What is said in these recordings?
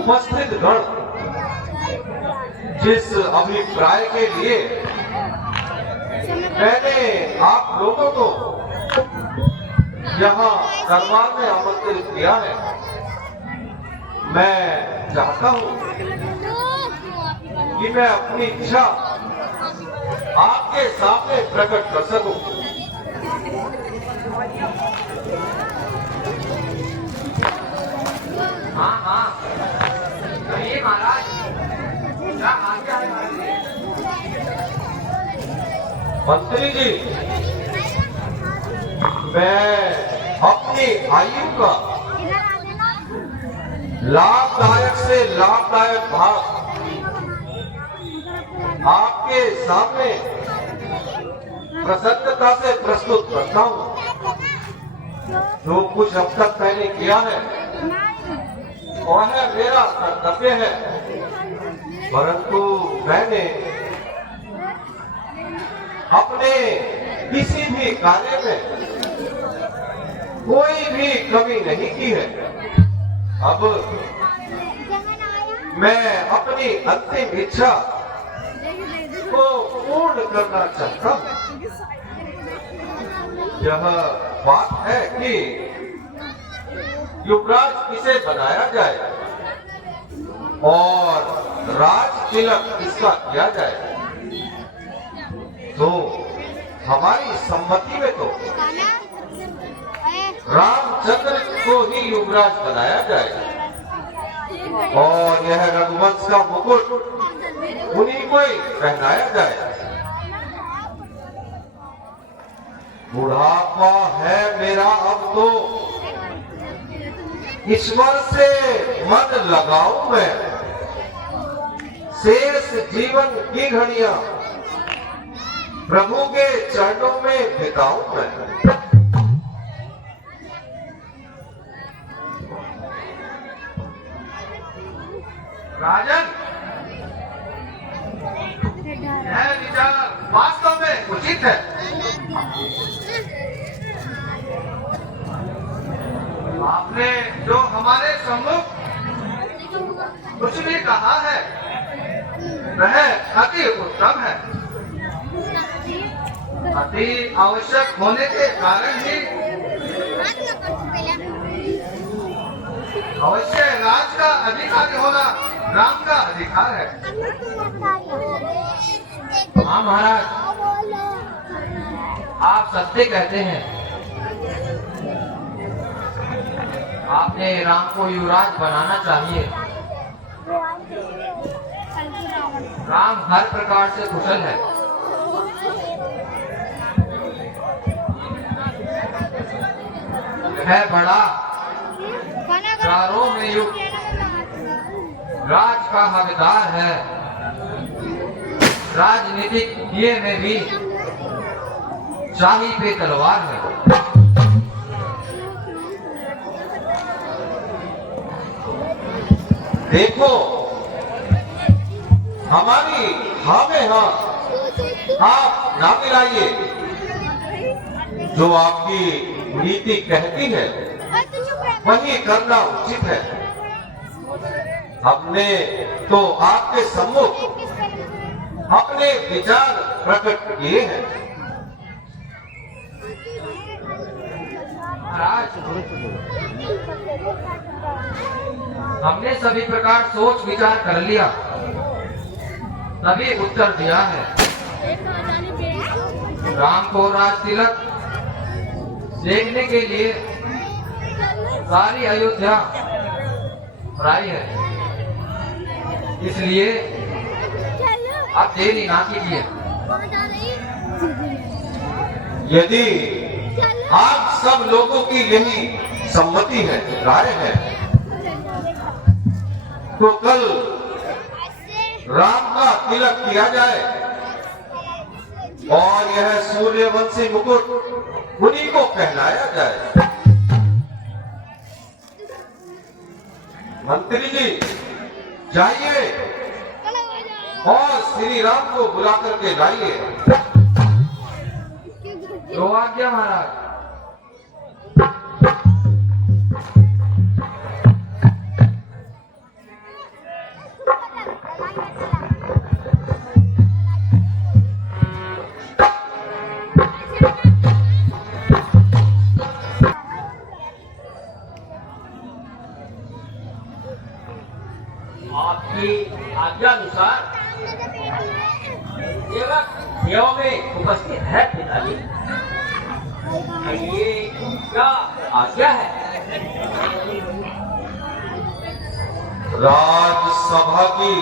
उपस्थित गण जिस अभिप्राय के लिए मैंने आप लोगों को यहाँ दरबार में आमंत्रित किया है, मैं चाहता हूँ कि मैं अपनी इच्छा आपके सामने प्रकट कर सकूं। हाँ हाँ, कहिए महाराज, क्या आज्ञा है महाराज? मंत्री जी, मैं अपनी आयु का लाभदायक से लाभदायक भाग आपके सामने प्रसन्नता से प्रस्तुत करता हूँ। जो कुछ अब तक मैंने किया है वह मेरा कर्तव्य है, परंतु मैंने अपने किसी भी कार्य में कोई भी कमी नहीं की है। अब मैं अपनी अंतिम इच्छा को पूर्ण करना चाहता हूँ। यह बात है कि युवराज किसे बनाया जाए और राज तिलक किसका किया जाए, तो हमारी सम्मति में तो रामचंद्र को ही युवराज बनाया जाए और यह रघुवंश का मुकुट उन्हीं को ही पहनाया जाए। बुढ़ापा है मेरा अब तो, ईश्वर से मन लगाऊं मैं, शेष जीवन की घड़ियां प्रभु के चरणों में बिताऊं मैं। राजन, यह विचार वास्तव में उचित है। आपने जो हमारे सम्मुख कुछ भी कहा है वह अति उत्तम है। अति आवश्यक होने के कारण ही अवश्य राज का अधिकारी होना राम का अधिकार है। हाँ महाराज, आप सत्य कहते हैं। आपने राम को युवराज बनाना चाहिए। राम हर प्रकार से कुशल है। है बड़ा, चारों में युक्त, राज का हकदार है। राजनीतिक किए में भी शाही पे तलवार है। देखो, हमारी हाँ में हाँ आप ना मिलाइए। जो आपकी नीति कहती है वही करना उचित है। हमने तो आपके सम्मुख अपने विचार प्रकट किए हैं। महाराज, हमने सभी प्रकार सोच विचार कर लिया, तभी उत्तर दिया है। राम को राज तिलक देखने के लिए सारी अयोध्या आई है, इसलिए अब देरी ना कीजिए। यदि आप सब लोगों की यही सम्मति है, राय है, तो कल राम का तिलक किया जाए और यह सूर्यवंशी मुकुट उन्हीं को पहनाया जाए। मंत्री जी, जाइए और श्री राम को बुला करके लाइए। जो आज्ञा महाराज। आपकी आज्ञा अनुसार सेवक सेवा में उपस्थित है पिताजी। ये क्या आज्ञा है? राजसभा की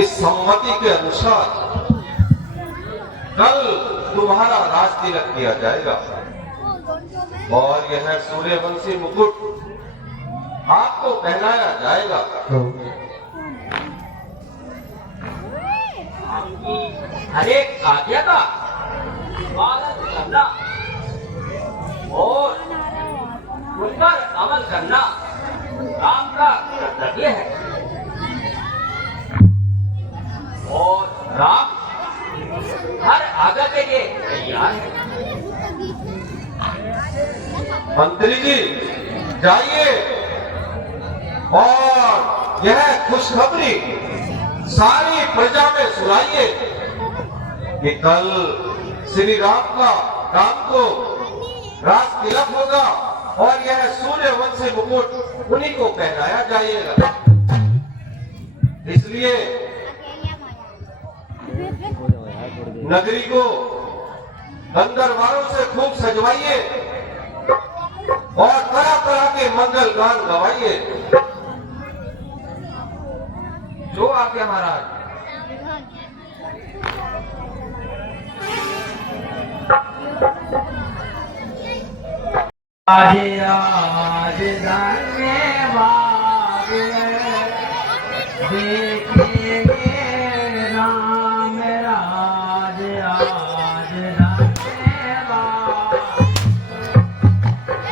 इस सम्मति के अनुसार कल तुम्हारा राज तिलक किया जाएगा और यह सूर्यवंशी मुकुट आपको पहनाया जाएगा। आपकी हर एक आज्ञा का पालन करना और उन पर अमल करना राम का कर्तव्य है और राम हर आज्ञा के लिए तैयार है। मंत्री जी जाइए और यह खुशखबरी सारी प्रजा में सुनाइए कि कल श्री राम का काम को राज तिलक होगा और यह सूर्यवंशी मुकुट उन्हीं को पहनाया जाएगा। इसलिए नगरी को गंधर्वारों से खूब सजवाइए और तरह तरह के मंगल गान गवाइए। जो आज्ञा महाराज। आज आज धन्यवाद देखेंगे राम राज आज धन्यवाद।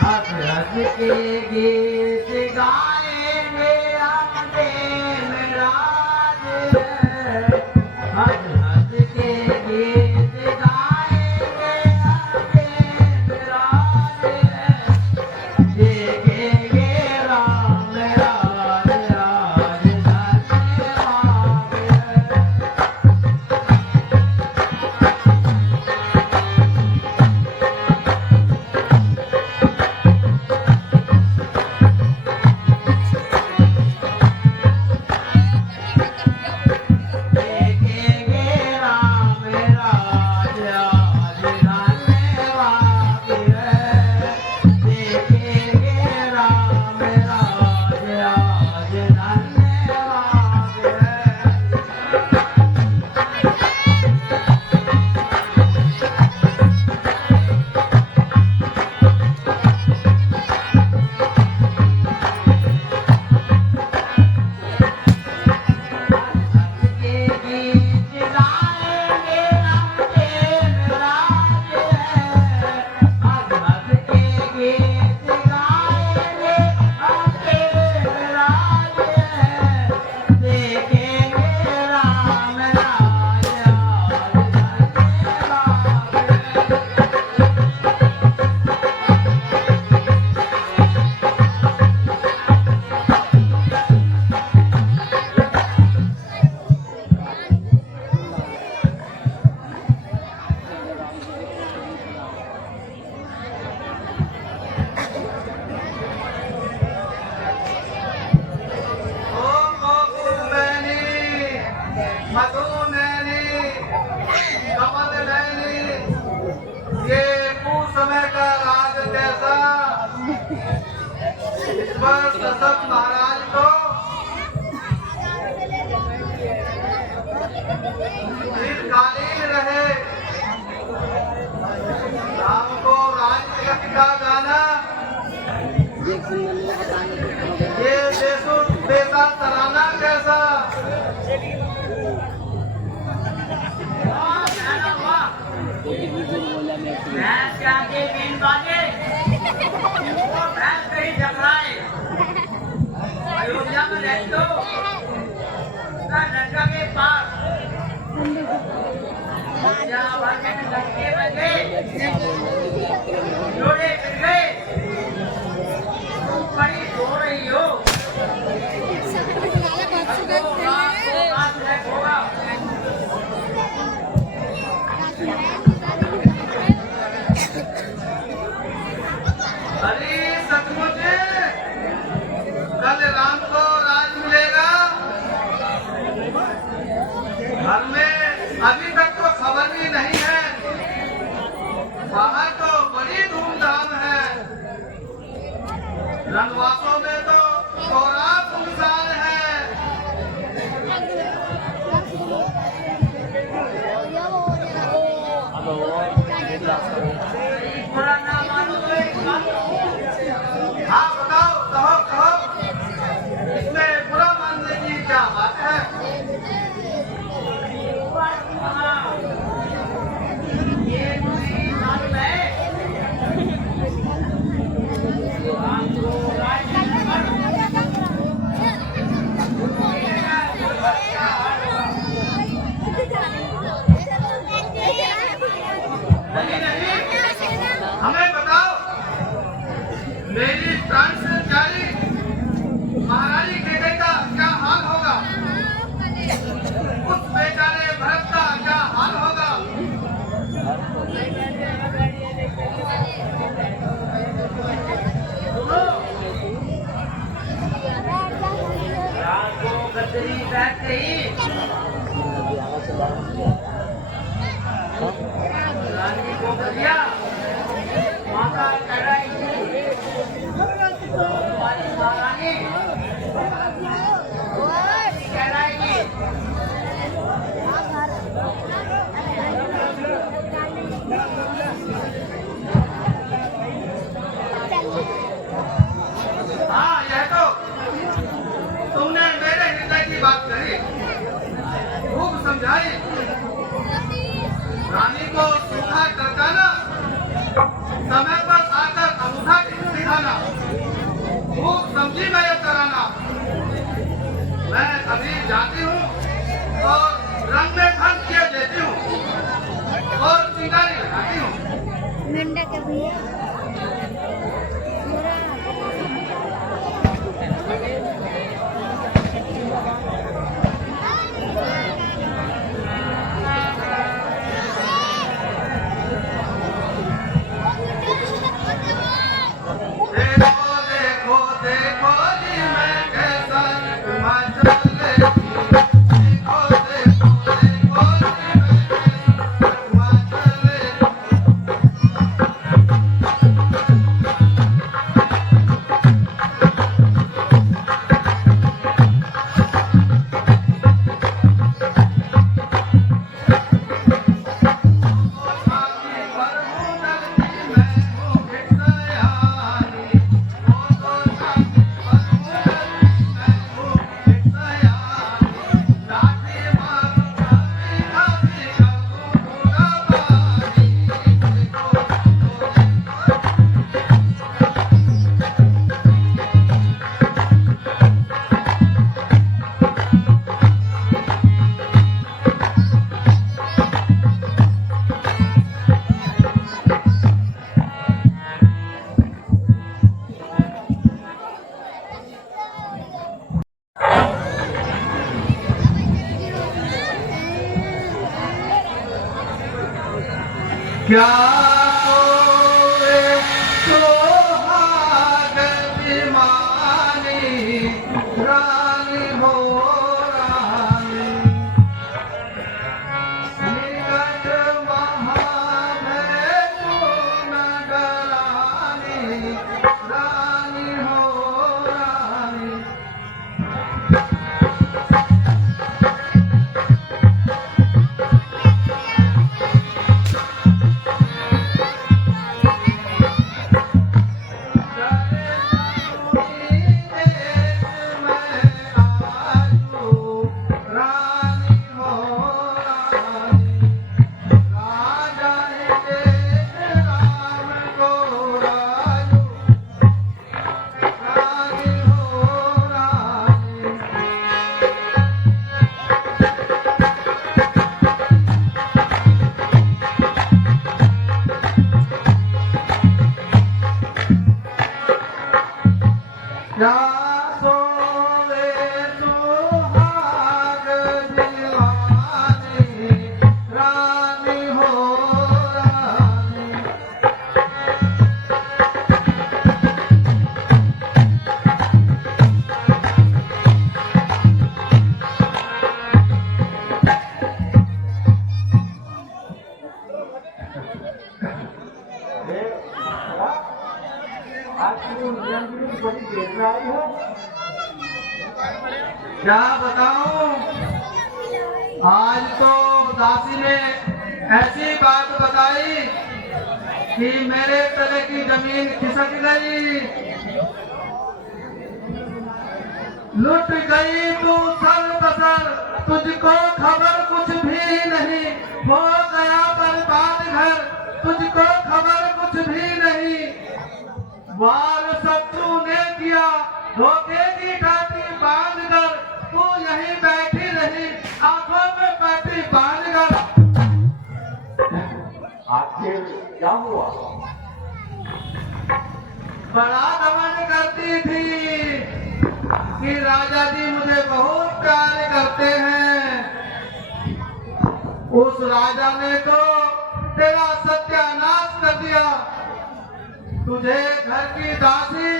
हंस हंस के गीत गाएंगे हम देव राज। हंस हंस के गीत गाएंगे हम देव राज। देखेंगे राम राज आज धन्यवाद। देखेंगे राम राज आज धन्यवाद। देखेंगे राम राज आज धन्यवाद। के गीत गाएंगे हम देव राज। हंस हंस के गीत गाएंगे हम देव राज। देखेंगे राम राज आज ये समय का राज कैसा इस पर दशरथ महाराज को दीर्घकालीन रहे। राम को राज तिलक का गाना ये देशों बेटा तराना कैसा। भैंस के आगे बीन बाजे और भैंस कहीं टकराए। अयोध्या में रह दो लंका के पास जहाँ भर में लड़के बजे जोड़े फिर गए। तुम बड़ी सो रही हो होगा। अरे सचमुच कल राम को राज मिलेगा। क्या बात है? ये नहीं मालूम है। आपको नहीं नहीं, हमें बताओ, मेरी प्राण से प्यारी महारानी केकई का क्या हाल होगा? उस बेचारे भरत का क्या हाल होगा? रात को गदरी बैठ गई। रानी को गलिया माता चढ़ाएगी। हमारी महारानी चढ़ाएगी। हाँ, यह तो तुमने मेरे हृदय की बात कही, खूब समझाई। रानी को सूखा टरकाना, समय पर आकर अंगूठा दिखाना, खूब समझी मैं ये कराना। मैं अभी जाती हूँ और रंग में भंग किए देती हूँ और चिंगारी लगाती हूँ। नंदा का भैया देखो देखो देखो जी मैं कैसा हिमाचल लेती। देखो देखो देखो जी मैं कैसा हिमाचल लेती। छाती पर हूँ डरती मैं हूँ भिक्षयानी। वो तो छाती पर हूँ डरती मैं हूँ भिक्षयानी। लाठी मारूं खाती खाती करूँ बूढ़ा बानी। देखो देखो देखो क्या कोई सुहाग विमानी रानी हो रानी। निकट महाभय नगरानी रानी हो रानी। क्या बताऊं, आज तो दासी ने ऐसी बात बताई कि मेरे तले की जमीन खिसक गई। लुट गई तू सब तुझको खबर कुछ भी नहीं, हो गया बर्बाद घर, तुझको खबर कुछ भी नहीं। वार सब तूने किया, धोखे की ठाठी बांध कर, तू यहीं बैठी रही, आंखों में बैठी बांध कर। आखिर क्या हुआ? बड़ा दमन करती थी कि राजा जी मुझे बहुत प्यार करते हैं। उस राजा ने तो तेरा सत्यानाश कर दिया, तुझे घर की दासी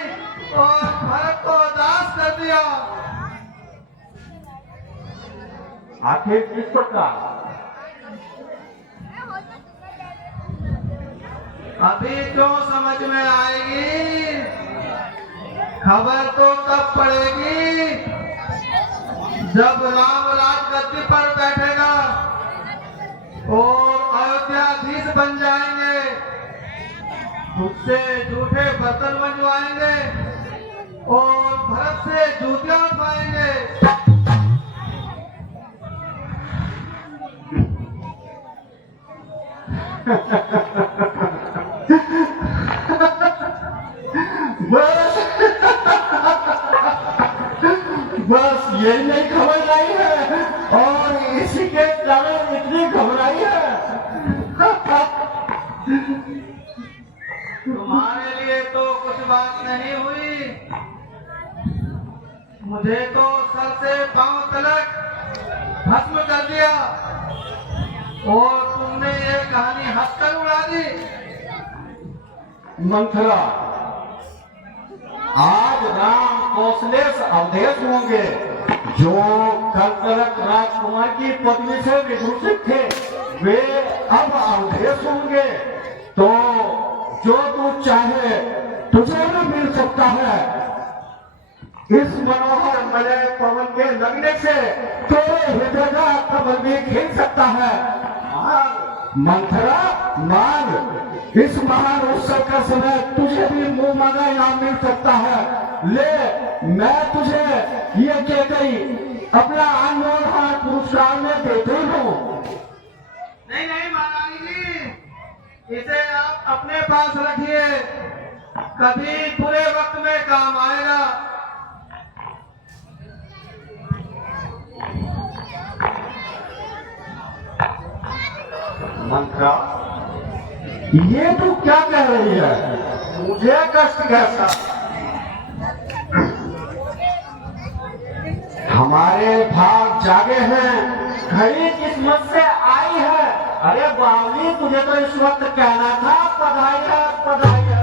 और भरत को दास कर दिया। आखिर किस प्रकार? अभी क्यों समझ में आएगी, खबर तो तब पड़ेगी जब राम राज गद्दी पर बैठेगा और अयोध्याधीश बन जाएंगे, उससे झूठे बर्तन बनवाएंगे और भरत से जूतियां उठवाएंगे। बस यही नहीं खबर आई है और इसी के कारण इतनी घबराई है। तुम्हारे लिए तो कुछ बात नहीं हुई, मुझे तो सर से पांव तलक भस्म कर दिया और तुमने ये कहानी हंसकर उड़ा दी। मंथरा, आज राम कौशलेश अवधेश होंगे, जो कर्करक राजकुमार की पत्नी से विदूषित थे, वे अब अवधेश होंगे। तो जो तू चाहे तुझे भी मिल सकता है। इस मनोहर मलय पवन के लगने से तेरे हृदय का कमल भी खिल सकता है। मंथरा, मांग, इस महान उत्सव का समय तुझे भी मुंह मांगा इनाम मिल सकता है। ले, मैं तुझे ये कहती अपना अनमोल हाथ पुरस्कार में देती हूँ। नहीं नहीं महारानी जी, इसे आप अपने पास रखिए, कभी बुरे वक्त में काम आएगा। मंत्रा, ये तू क्या कह रही है? मुझे कष्ट कैसा? हमारे भाग जागे हैं, घड़ी किस्मत से आई है। अरे बावली, तुझे तो इस वक्त कहना था बधाई है, बधाई है।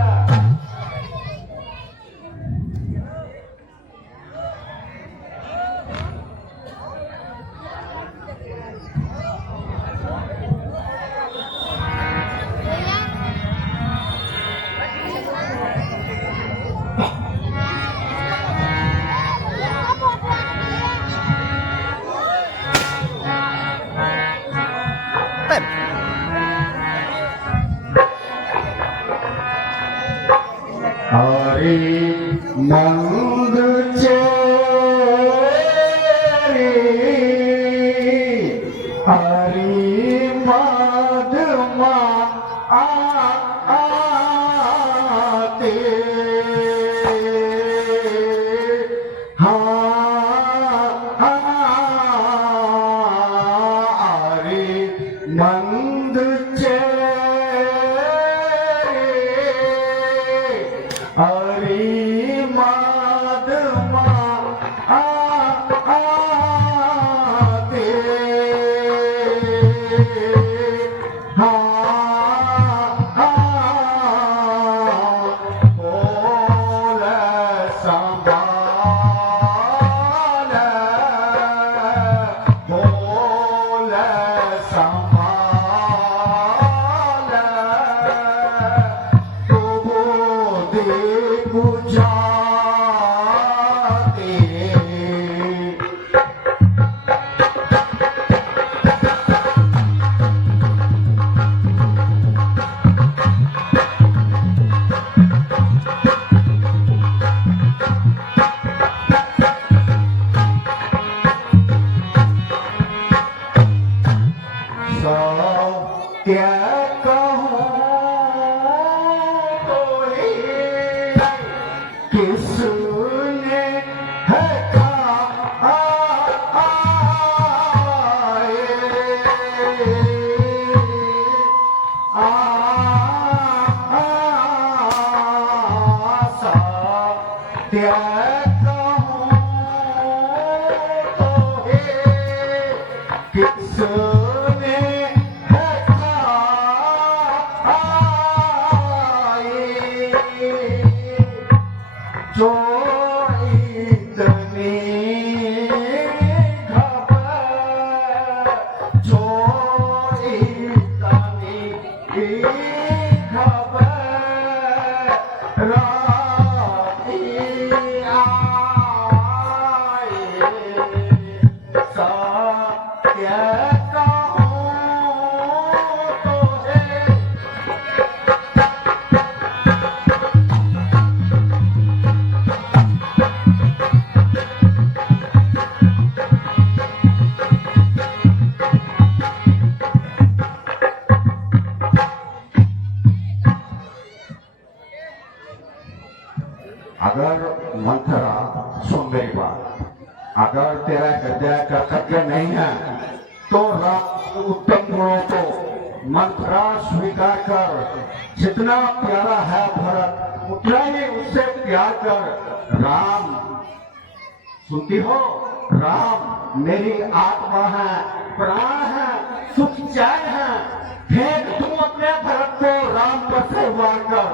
क्या कहूँ तो ही किसने है आसा क्या कहूँ तो है किसने है जो इतनी खबर जो इतनी खबर राती आए सत्य कहूँ तो है अगर मंथरा सुन मेरी बात, अगर तेरा हृदय कर्तव्य नहीं है तो राम उत्तम गुणों को मंथरा स्वीकार कर। जितना प्यारा है भरत उतना ही उससे प्यार कर। राम सुनती हो, राम मेरी आत्मा है, प्राण है, सुख चैन है। फेंक तुम अपने भरत को राम पर से वार कर।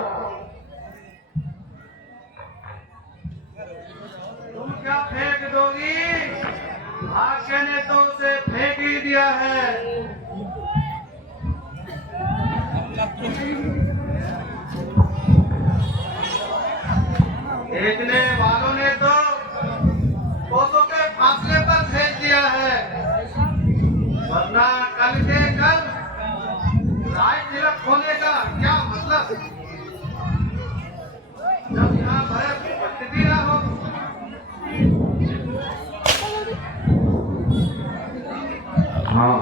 तुम क्या फेंक दोगी? भाग्य ने तो उसे फेंक ही दिया है। फेंकने वालों ने तो कोसों के फासले पर फेंक दिया है, वरना कल के कल राय तिलक होने का क्या मतलब? जब यहाँ भरत उपस्थिति न हो हाँ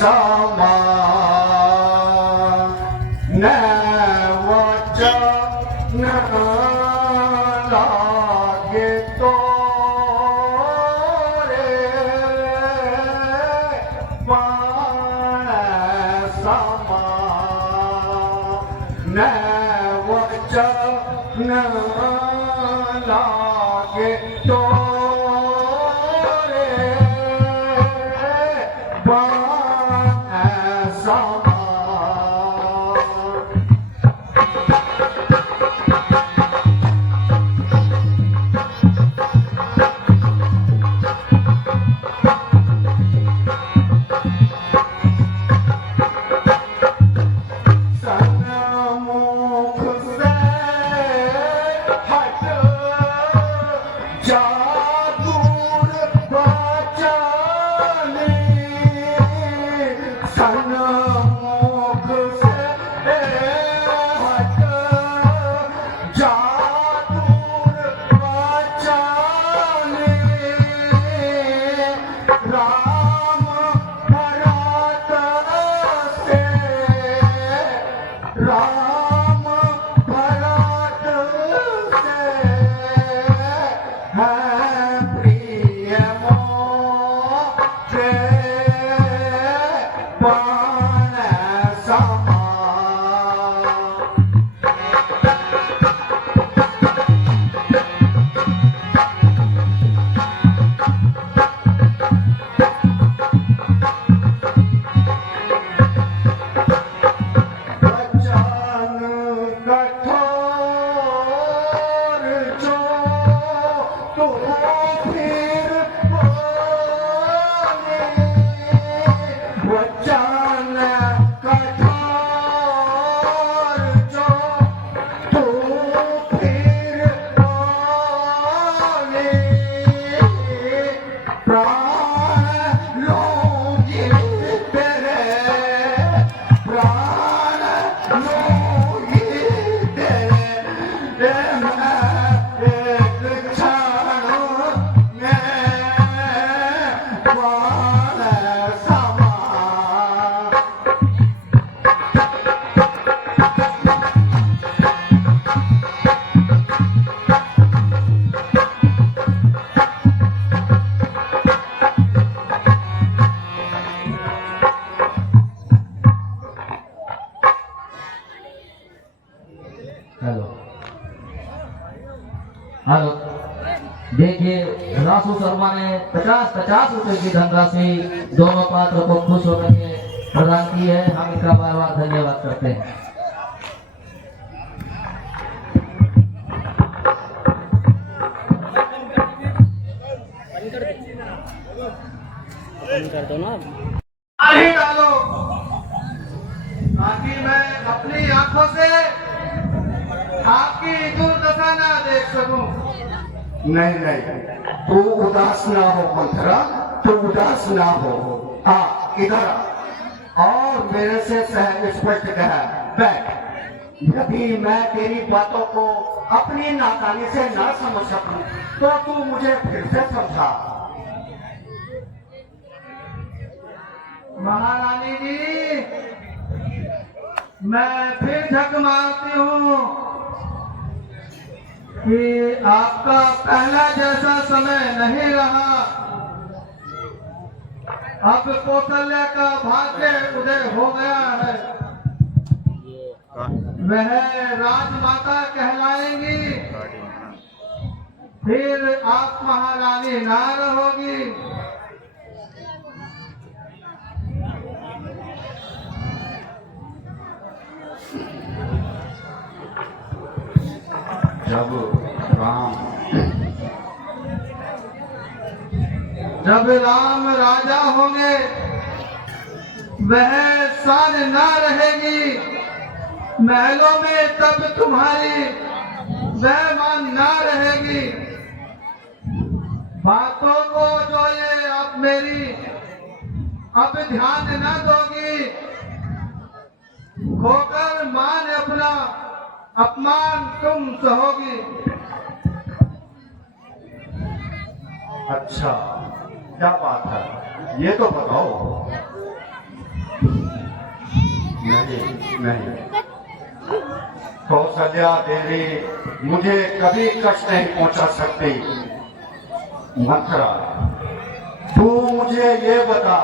समान वचन लागे तो रे समान वचन लागे तो जा हेलो हेलो, देखिए रासू शर्मा ने 50-50 रुपए की धनराशि दोनों पात्र को खुश होने के प्रदान की है। हम इनका बार बार धन्यवाद करते हैं। नहीं डालो ताकि मैं अपनी आंखों से आपकी दुर्दशा ना देख सकूं। नहीं नहीं, तू उदास ना हो मंथरा, तू उदास ना हो। आ इधर आ, और मेरे से सह स्पष्ट कह बैठ। यदि मैं तेरी बातों को अपनी नाकानी से ना समझ सकूं तो तू मुझे फिर से समझा। महारानी जी, मैं फिर झक मारती हूँ कि आपका पहला जैसा समय नहीं रहा। अब कौशल्या का भाग्य उदय हो गया है। वह राजमाता कहलाएंगी, फिर आप महारानी ना रहोगी। जब राम राजा होंगे वह शान ना रहेगी महलों में, तब तुम्हारी वह मान ना रहेगी। बातों को जो ये आप मेरी अब ध्यान न दोगी, खोकर मान अपना अपमान तुम सहोगी। अच्छा, क्या बात है ये तो बताओ। नहीं नहीं, कौशल्या देवी मुझे कभी कष्ट नहीं पहुंचा सकती। मंथरा, तू मुझे ये बता,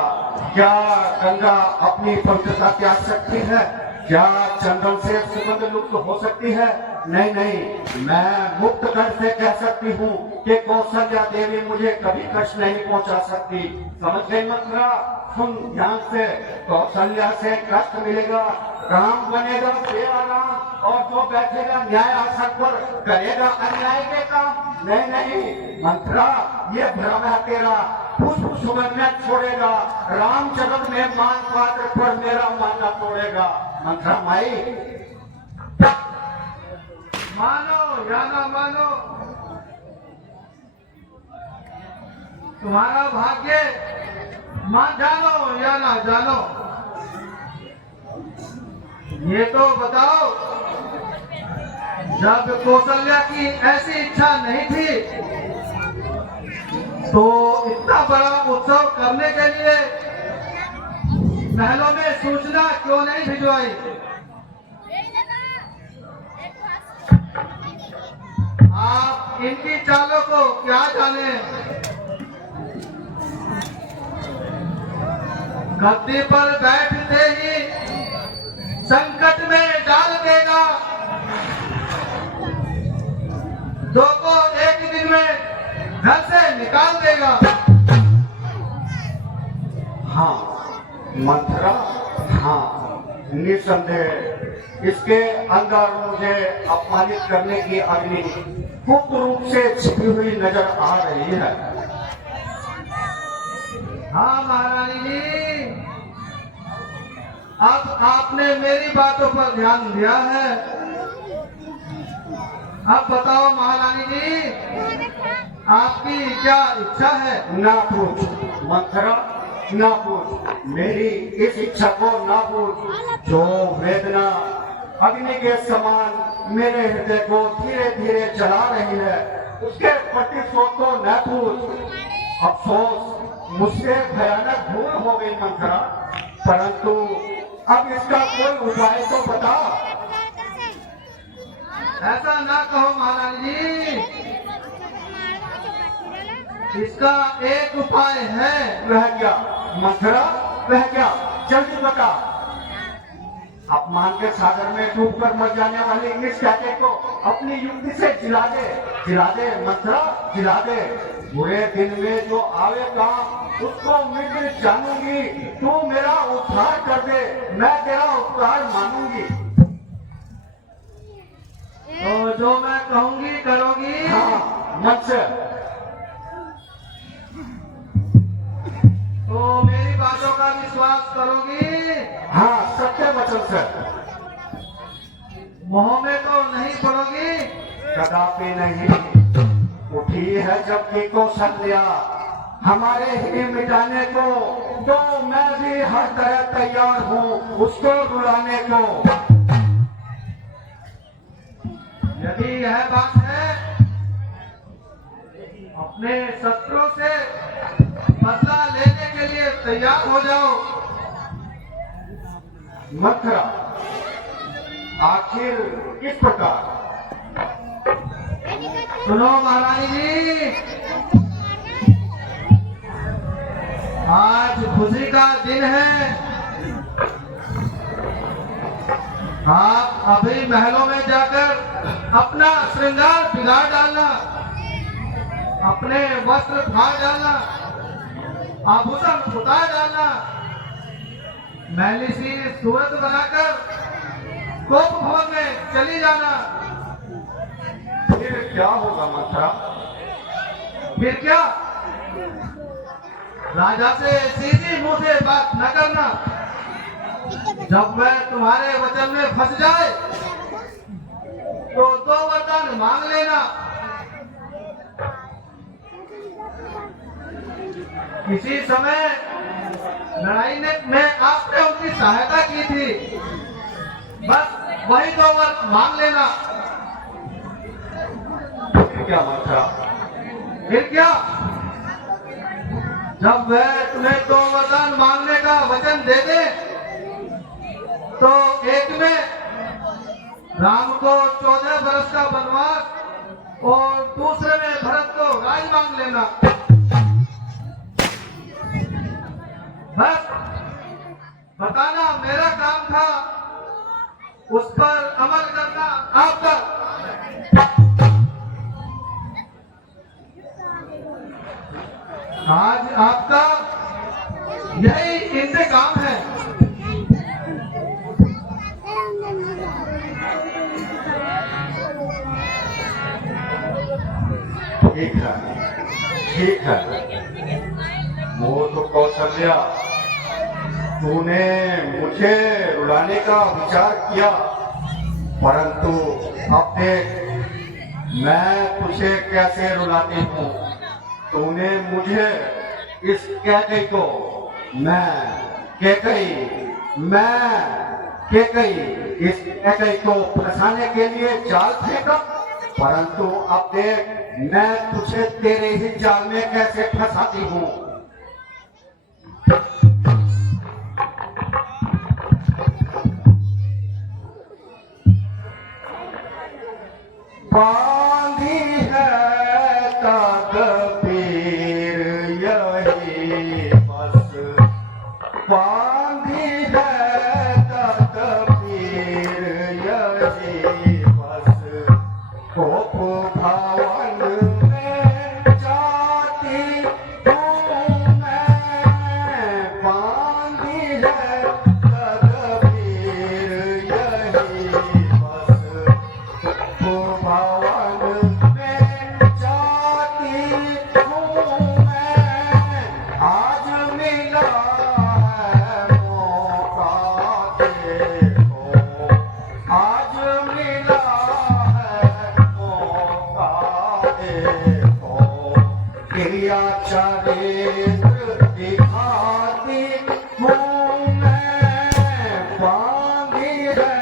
क्या गंगा अपनी पवित्रता त्याग सकती है? क्या चंदन से सुगंध लुप्त हो सकती है? नहीं नहीं, मैं मुक्त कर से कह सकती हूँ कि कौशल्या देवी मुझे कभी कष्ट नहीं पहुंचा सकती। समझ गई मंथरा? सुन ध्यान से, कौशल्या से कष्ट मिलेगा, राम बनेगा बेआराम, और जो बैठेगा न्याय आसन पर करेगा अन्याय के काम। नहीं नहीं मंथरा, ये भ्रम है तेरा। पुष्प सुगंध में छोड़ेगा, राम जगत में मान पात्र पर मेरा मानना तोड़ेगा। मंथरा माई, मानो या ना मानो, तुम्हारा भाग्य मान जानो या ना जानो, ये तो बताओ। जब कौशल्या की ऐसी इच्छा नहीं थी तो इतना बड़ा उत्सव करने के लिए महलों में सूचना क्यों नहीं भिजवाई? आप इनकी चालों को क्या जाने? गद्दी पर बैठते ही संकट में डाल देगा, दो को एक दिन में घर से निकाल देगा। हाँ मंथरा, हाँ निसंदेह इसके अंदर मुझे अपमानित करने की अग्नि गुप्त रूप से छिपी हुई नजर आ रही है। हाँ महारानी जी, अब आपने मेरी बातों पर ध्यान दिया है। अब बताओ महारानी जी, आपकी क्या इच्छा है? ना पूछ मंथरा, ना पूछ, मेरी इस इच्छा को ना पूछ। जो वेदना अग्नि के समान मेरे हृदय को धीरे धीरे जला रही है, उसके प्रतिशोध को न पूछ। अफसोस, मुझसे भयानक भूल हो गई मंथरा, परंतु अब इसका कोई उपाय तो बता। ऐसा ना कहो महारानी जी, इसका एक उपाय है। वह क्या मंथरा, वह क्या? जल्दी बता। अपमान के सागर में डूबकर मर जाने वाले इस कैटे को अपनी युक्ति से जिला दे मंत्रा, जिला दे। बुरे दिन में जो आवेगा उसको मिट जानूंगी। तू मेरा उद्धार कर दे, मैं तेरा उपकार मानूंगी। तो जो मैं कहूंगी करोगी? हाँ, मन से। तो मेरी बातों का विश्वास करोगी? हाँ, सत्य वचन से। मोह में तो नहीं पड़ोगी? कदापि नहीं। उठी है जब की कौशल्या हमारे ही मिटाने को, तो मैं भी हर तरह तैयार हूँ उसको रुलाने को। यदि यह बात है, अपने शत्रुओं से बदला लेने के लिए तैयार हो जाओ। मंत्रा, आखिर किस प्रकार? सुनो महारानी जी, आज खुशी का दिन है। आप अभी महलों में जाकर अपना श्रृंगार बिगाड़ डालना, अपने वस्त्र फाड़ डालना, आभूषण उतार डालना, मैली सी सूरत बनाकर कोप भवन में चली जाना। फिर क्या होगा मंत्रा? फिर क्या? राजा से सीधी मुंह से बात न करना। जब वह तुम्हारे वचन में फंस जाए तो 2 वरदान मांग लेना। किसी समय लड़ाई में आपने उनकी सहायता की थी, बस वही 2 वर मांग लेना। फिर क्या मंत्रा? फिर क्या? जब वह तुम्हें 2 वरदान मांगने का वचन दे दे, तो एक में राम को 14 वर्ष का वनवास और दूसरे में भरत को राज मांग लेना। बस बताना मेरा काम था, उस पर अमल करना आपका। आज आपका यही इंतकाम है। ठीक है, ठीक है। वो तो कौशल्या, तूने मुझे रुलाने का विचार किया, परंतु अब देख मैं तुझे कैसे रुलाती हूँ। तूने मुझे इस कैकई को इस कैकई को फंसाने के लिए जाल फेंका, परंतु अब देख मैं तुझे तेरे ही जाल में कैसे फंसाती हूँ। बांधी है तकदीर यही बस, बांधी है तकदीर यही बस। कोप भवन में जाती हूँ मैं, बांधी है तकदीर यही बस। भवन में जाती हूँ मैं, आज मिला है मौका देखो, आज मिला है मौका देखो। क्रिया चरित्र दिखाती हूँ मैं, बांधी है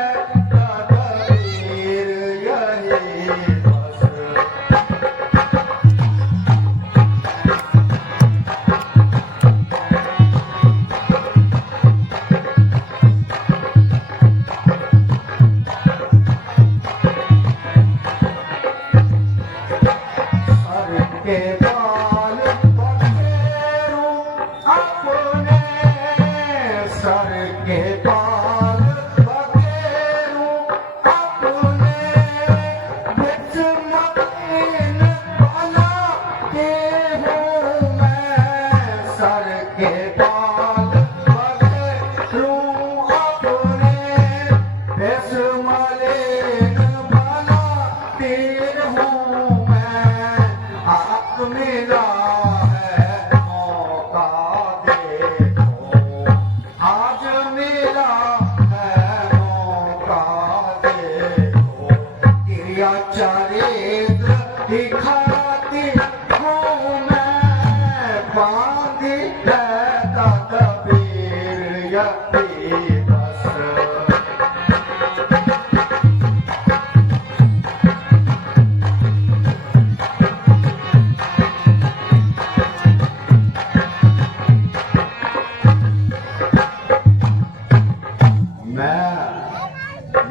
तकदीर यही बस। सर के बाल पखेरू अपने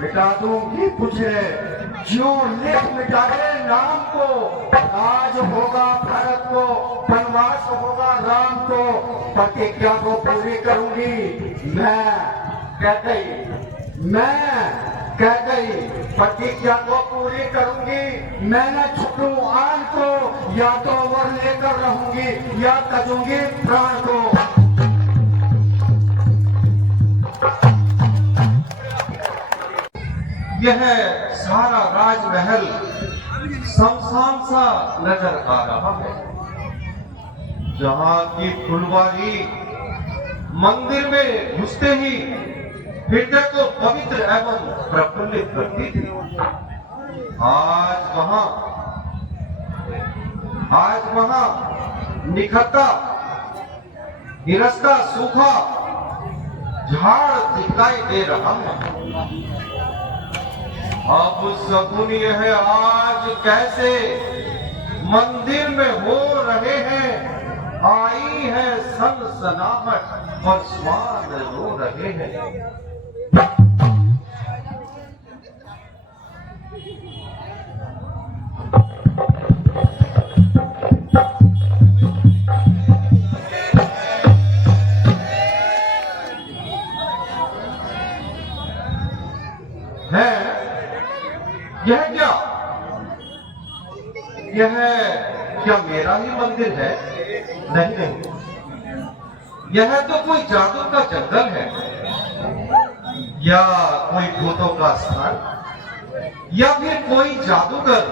मिटा दूंगी तुझे, जो लिख मिटाए नाम को। राज होगा भारत को, वनवास होगा राम को, प्रतिज्ञा को पूरी करूंगी। मैं कह गई प्रतिज्ञा को पूरी करूंगी। मैं न छुटू आन को, या तो वर लेकर रहूंगी या तजूंगी प्राण को। यह सारा राजमहल शमशान सा नजर आ रहा है। जहां की फुलवारी मंदिर में घुसते ही हृदय को पवित्र एवं प्रफुल्लित करती थी, आज वहां निखरता गिरसता सूखा झाड़ दिखाई दे रहा है। अब सगुन यह आज कैसे मंदिर में हो रहे हैं। आई है सनसनाहट और स्वाद रो रहे हैं। यह क्या मेरा ही मंदिर है? नहीं, यह तो कोई जादू का जंगल है, या कोई भूतों का स्थान, या फिर कोई जादूगर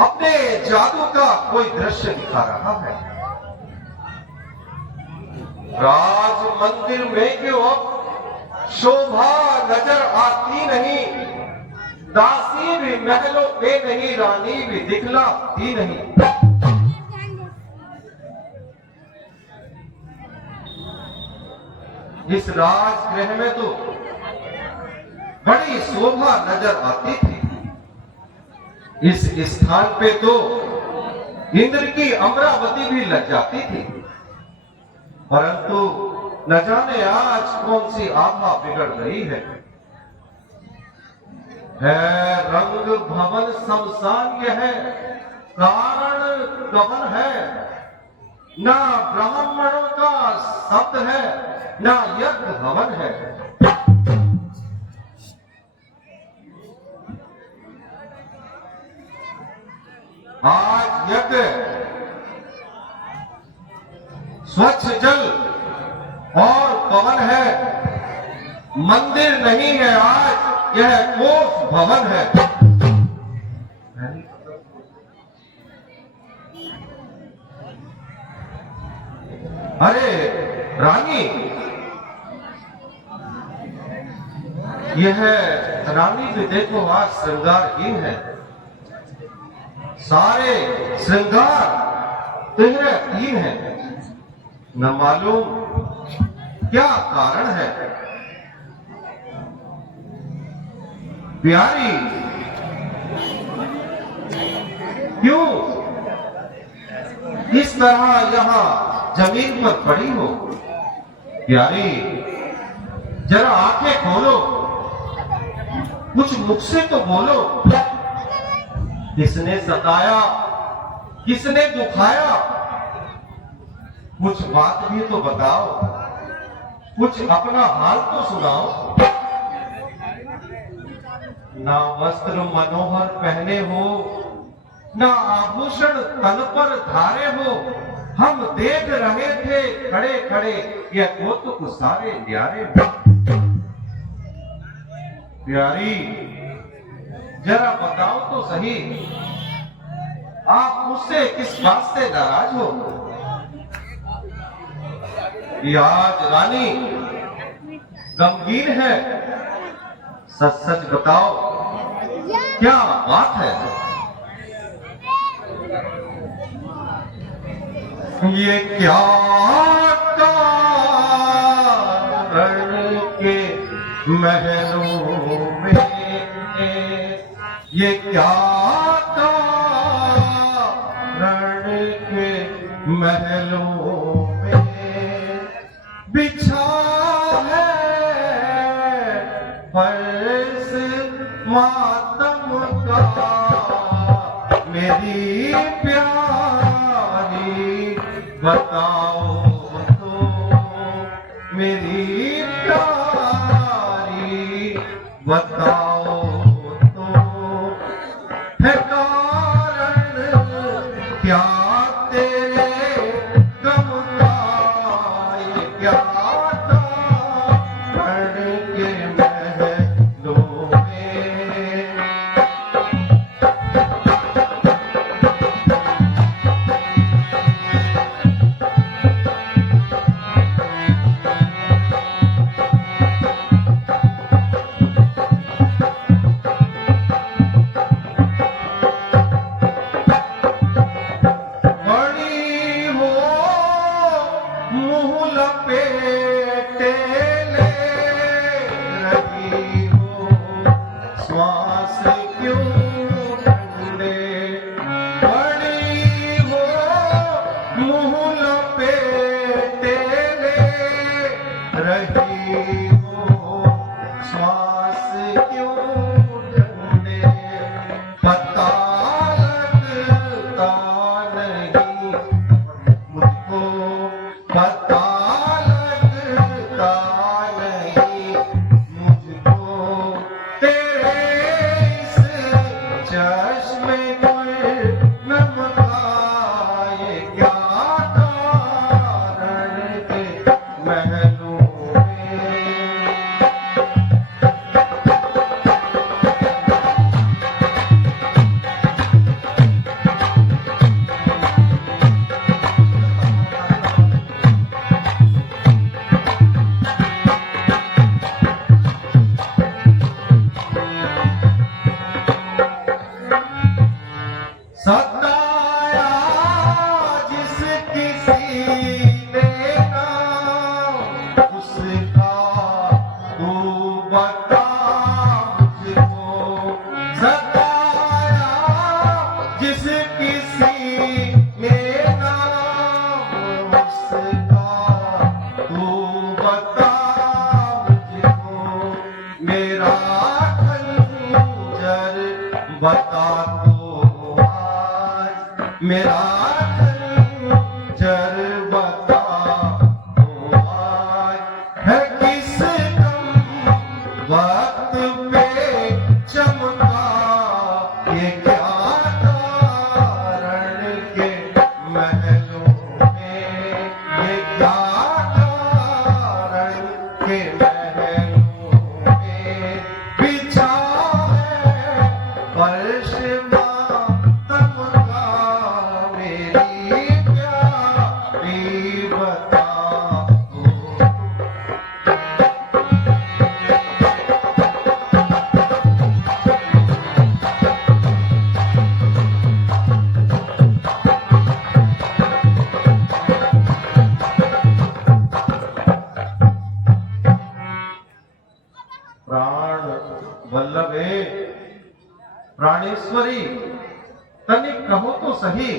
अपने जादू का कोई दृश्य दिखा रहा है। राज मंदिर में क्यों शोभा नजर आती नहीं, दासी भी महलों में नहीं, रानी भी दिखलाती नहीं। इस राजगृह में तो बड़ी शोभा नजर आती थी। इस स्थान पे तो इंद्र की अमरावती भी लग जाती थी, परंतु न जाने आज कौन सी आभा बिगड़ गई है। रंग भवन शमशान यह कारण गमन है, ना ब्राह्मणों का शब्द है, ना यज्ञ भवन है। आज यज्ञ स्वच्छ जल और पवन है, मंदिर नहीं है, आज यह कोष भवन है। अरे रानी, यह रानी भी देखो आज श्रृंगारहीन है। सारे श्रृंगार तेहरीन है, न मालूम क्या कारण है। प्यारी, क्यों इस तरह यहां जमीन पर पड़ी हो? प्यारी, जरा आंखें खोलो, कुछ मुख से तो बोलो। किसने सताया, किसने दुखाया? कुछ बात भी तो बताओ, कुछ अपना हाल तो सुनाओ। ना वस्त्र मनोहर पहने हो, ना आभूषण तन पर धारे हो, हम देख रहे थे खड़े खड़े यह कौतुक सारे न्यारे। प्यारी, जरा बताओ तो सही, आप मुझसे किस बात से नाराज हो? ये आज रानी गमगीन है, सच सच बताओ क्या बात है? ये क्या कारण के महलों में, ये क्या कारण के महलों में बिछा है फर्श मातम का मेरी प्यारी बताओ तो मेरी प्यारी बताओ तो है कारण क्या तेरे गम का ये क्या कारण के महलों में बड़ी हो मुँह लपेटे ले रही हो श्वास क्यों ठंडे बड़ी हो मुँह लपेटे ले रही हो श्वास क्यों ठंडे पता लगता नहीं मुझको पता लगता नहीं मुझको तेरे इस चश्मे नम का ये क्या कारण के महलों में सताया जिस किसी ने नाम उसका तू बता मुझको सताया जिस किसी ने नाम उसका तू बता मुझको मेरा खंजर बता तो मेरा खंजर बता तो आज है किस कम वक्त पे चमका ये क्या कारण के महलों में ये क्या कारण के महलों में बिछा है फर्श मातम का मेरी प्यारी बताओ प्राण वल्लभे प्राणेश्वरी तनिक कहो तो सही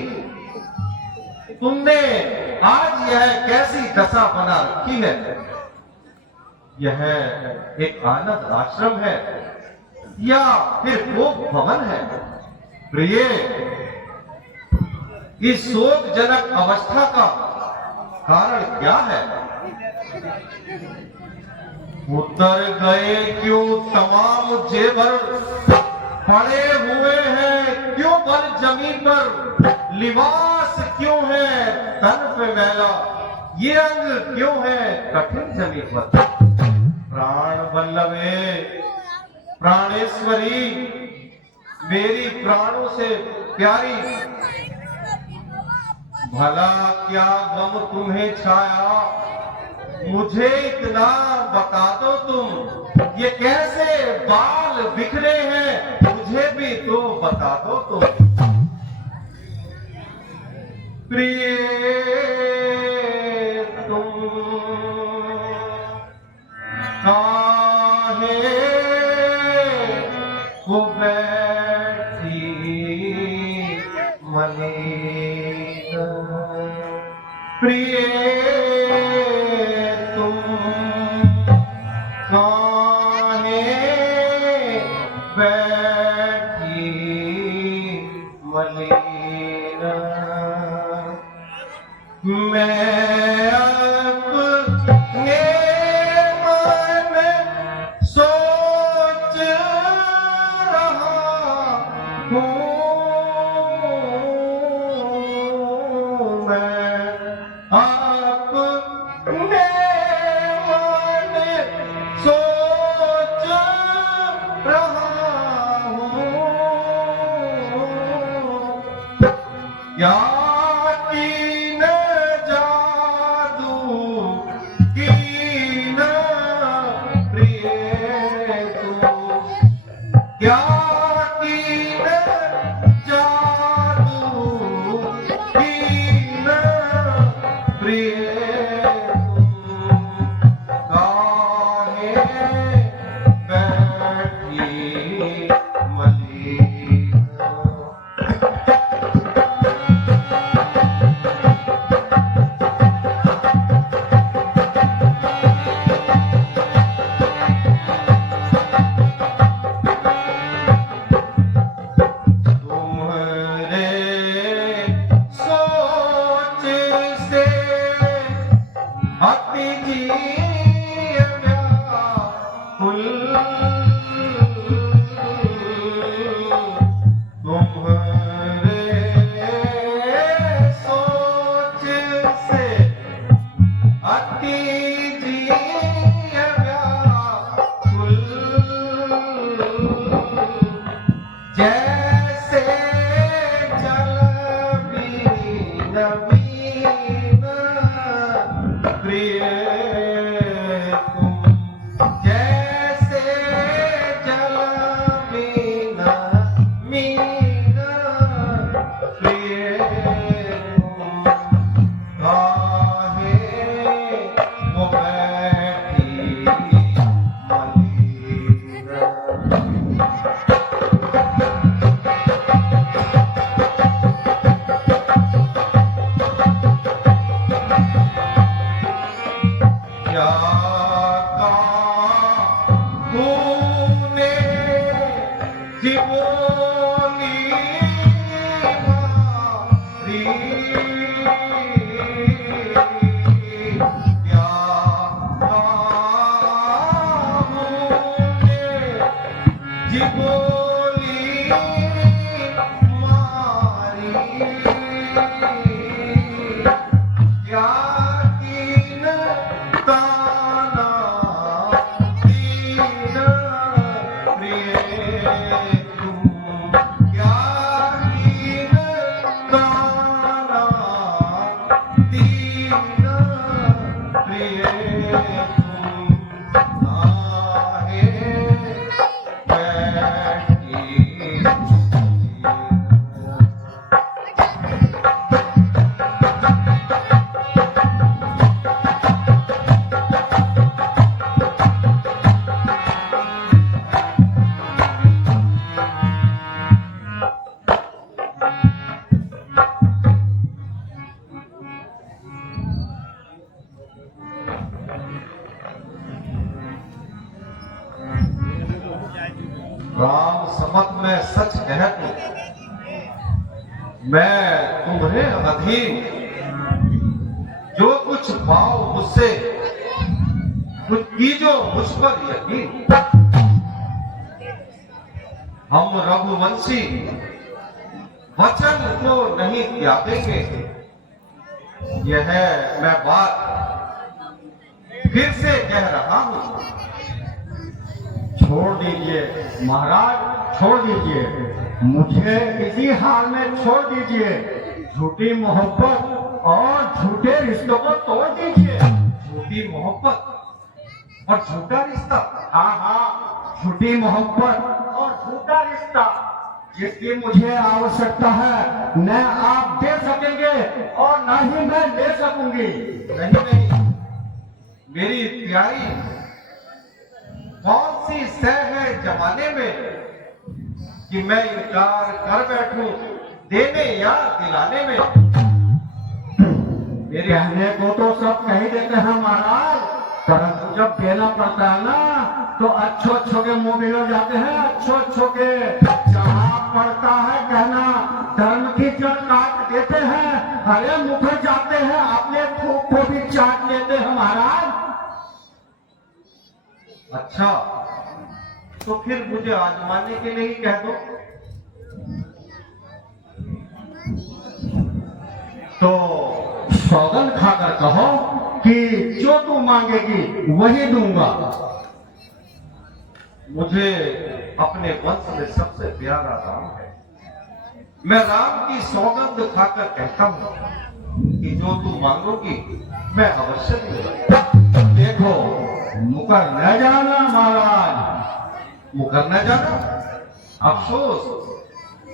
तुमने आज यह कैसी दशा बना रखी है यह एक आनंद आश्रम है या फिर भोग भवन है प्रिय इस शोकजनक अवस्था का कारण क्या है उतर गए क्यों तमाम जेवर पड़े हुए हैं क्यों बल जमीन पर लिबास क्यों है तन पे मैला ये अंग क्यों है कठिन जमीन पर प्राण वल्लभे प्राणेश्वरी मेरी प्राणों से प्यारी भला क्या गम तुम्हें छाया मुझे इतना बता दो तुम ये कैसे बाल बिखरे हैं मुझे भी तो बता दो तुम प्रिय तुम काहे को बैठी मलिन प्रिय तुम काहे बैठी मलिन मैं अपने मन सोच रहा हूँ मैं अपने मन सोच रहा हूँ या कीन जादू कीन प्रिय तू क्या कीन जादू कीन प्रिय तू काहे बैठी मलिन तुम्हारे सोच से अति जी व्याकुल तुम्हारे सोच से अति जी व्याकुल जैसे जल बीन बीन प्रिय तुम जैसे जल बीन बीन प्रिय तुम काहे वो बैठी मलिन क्या तूने जीवोनी मारी क्या तूने जीवोनी मारी क्या कीन ताना दीन प्रिय तुम क्या कीन ताना दीन प्रिय तुम काहे बैठी राम समत में सच कहतु मैं तुम्हारे अधीन जो कुछ पाओ मुझसे कुछ कीजो मुझ पर यकीन हम रघुवंशी वचन को नहीं त्यागेंगे यह मैं बात फिर से कह रहा हूं छोड़ दीजिए महाराज, छोड़ दीजिए, मुझे इसी हाल में छोड़ दीजिए। झूठी मोहब्बत और झूठे रिश्तों को तोड़ दीजिए। झूठी मोहब्बत और झूठा रिश्ता हाँ हाँ, झूठी मोहब्बत और झूठा रिश्ता जिसकी मुझे आवश्यकता है न आप दे सकेंगे और न ही मैं ले सकूंगी। नहीं मेरी प्यारी कौन सी सह है जमाने में कि मैं इनकार कर बैठूं देने या दिलाने में। मेरे कहने को तो सब कह देते हैं महाराज, परंतु जब देना पड़ता है ना तो अच्छो अच्छो के मुंह बिगड़ जाते हैं, अच्छो अच्छो के जहाँ पड़ता है कहना धर्म की जड़ काट देते हैं, अरे मुखर जाते हैं, अपने थूक को भी चाट लेते हैं महाराज। अच्छा, तो फिर मुझे आजमाने के लिए ही कह दो। तो सौगंध खाकर कहो कि जो तू मांगेगी वही दूंगा। मुझे अपने वंश में सबसे प्यारा राम है। मैं राम की सौगंध खाकर कहता हूं कि जो तू मांगोगी मैं अवश्य दूंगा। देखो मुकर न जाना महाराज, मुकर न जाना। अफसोस,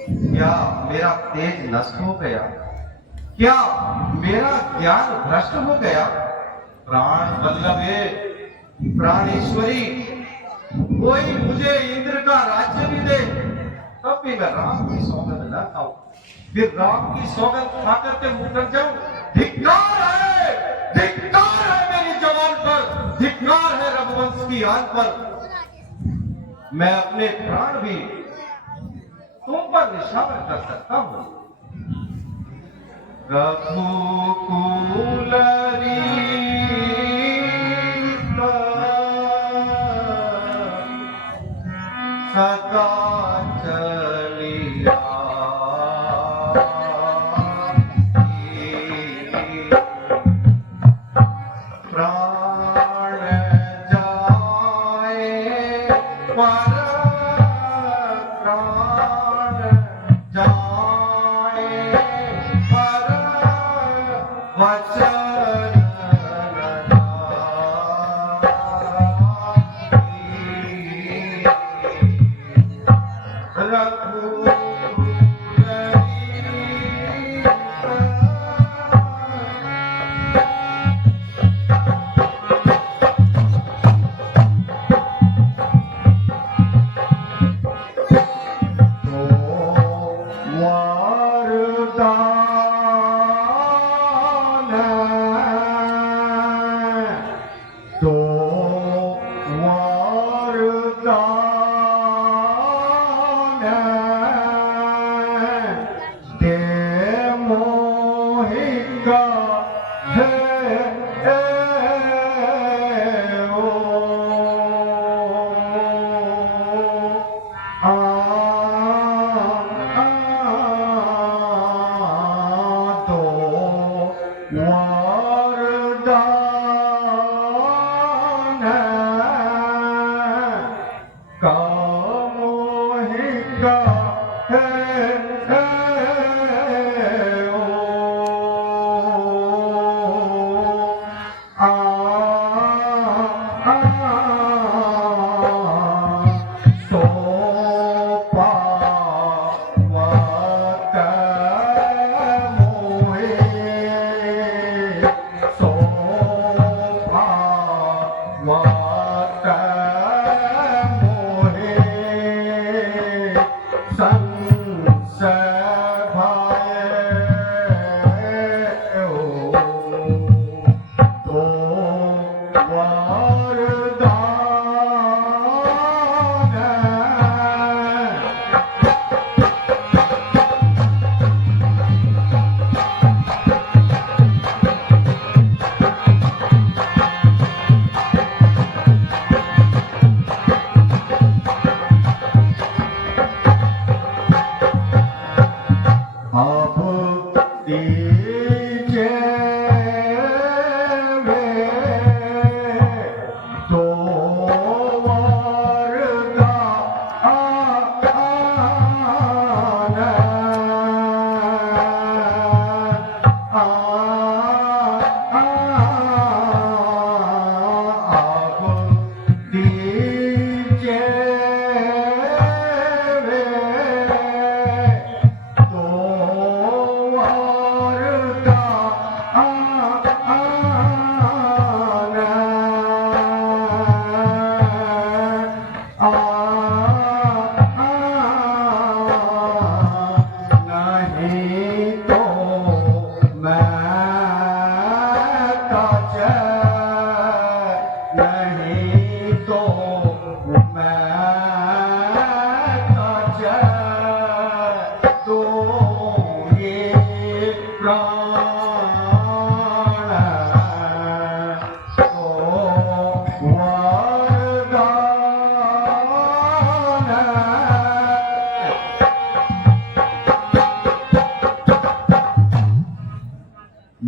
क्या मेरा तेज नष्ट हो गया? क्या मेरा ज्ञान भ्रष्ट हो गया? प्राण वल्लभे, प्राणेश्वरी, कोई मुझे इंद्र का राज्य भी दे, तब भी मैं राम की सौगंध न खाऊं, फिर राम की सौगंध खा करके मुकर जाऊं। धिक्कार है, धिक्कार है मेरी जवान पर, धिक्कार है रघुवंश की आन पर। मैं अपने प्राण भी तुम पर निशावर कर सकता हूं। रघुकुल सदा चलिया प्राण जाए पर प्राण जाए पर वचन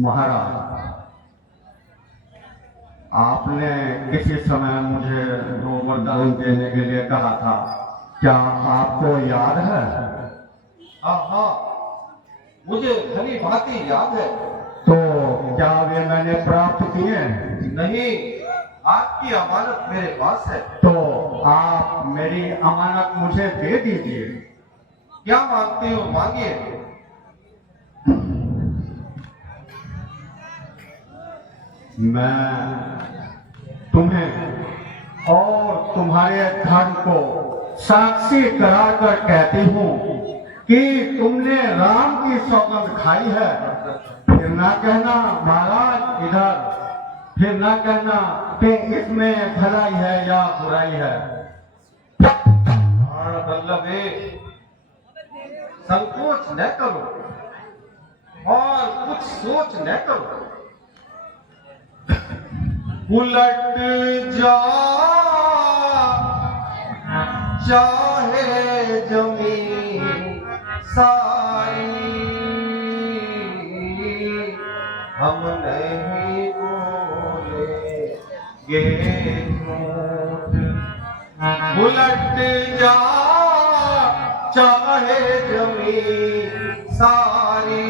महाराज, आपने किसी समय मुझे जो वरदान देने के लिए कहा था, क्या आपको याद है? हाँ हाँ, मुझे भली भांति याद है। तो क्या वे मैंने प्राप्त किए? नहीं, आपकी अमानत मेरे पास है। तो आप मेरी अमानत मुझे दे दीजिए। क्या मांगते हो, मांगिए। मैं तुम्हें और तुम्हारे धर्म को साक्षी कराकर कहती हूँ कि तुमने राम की सौगंध खाई है। फिर ना कहना महाराज इधर, फिर ना कहना कि इसमें भलाई है या बुराई है। प्राण वल्लभे, संकोच न करो और कुछ सोच न करो। उलट जा चाहे जमीन सारी, हम नहीं बोलेंगे झूठ। उलट जा चाहे जमीन सारी,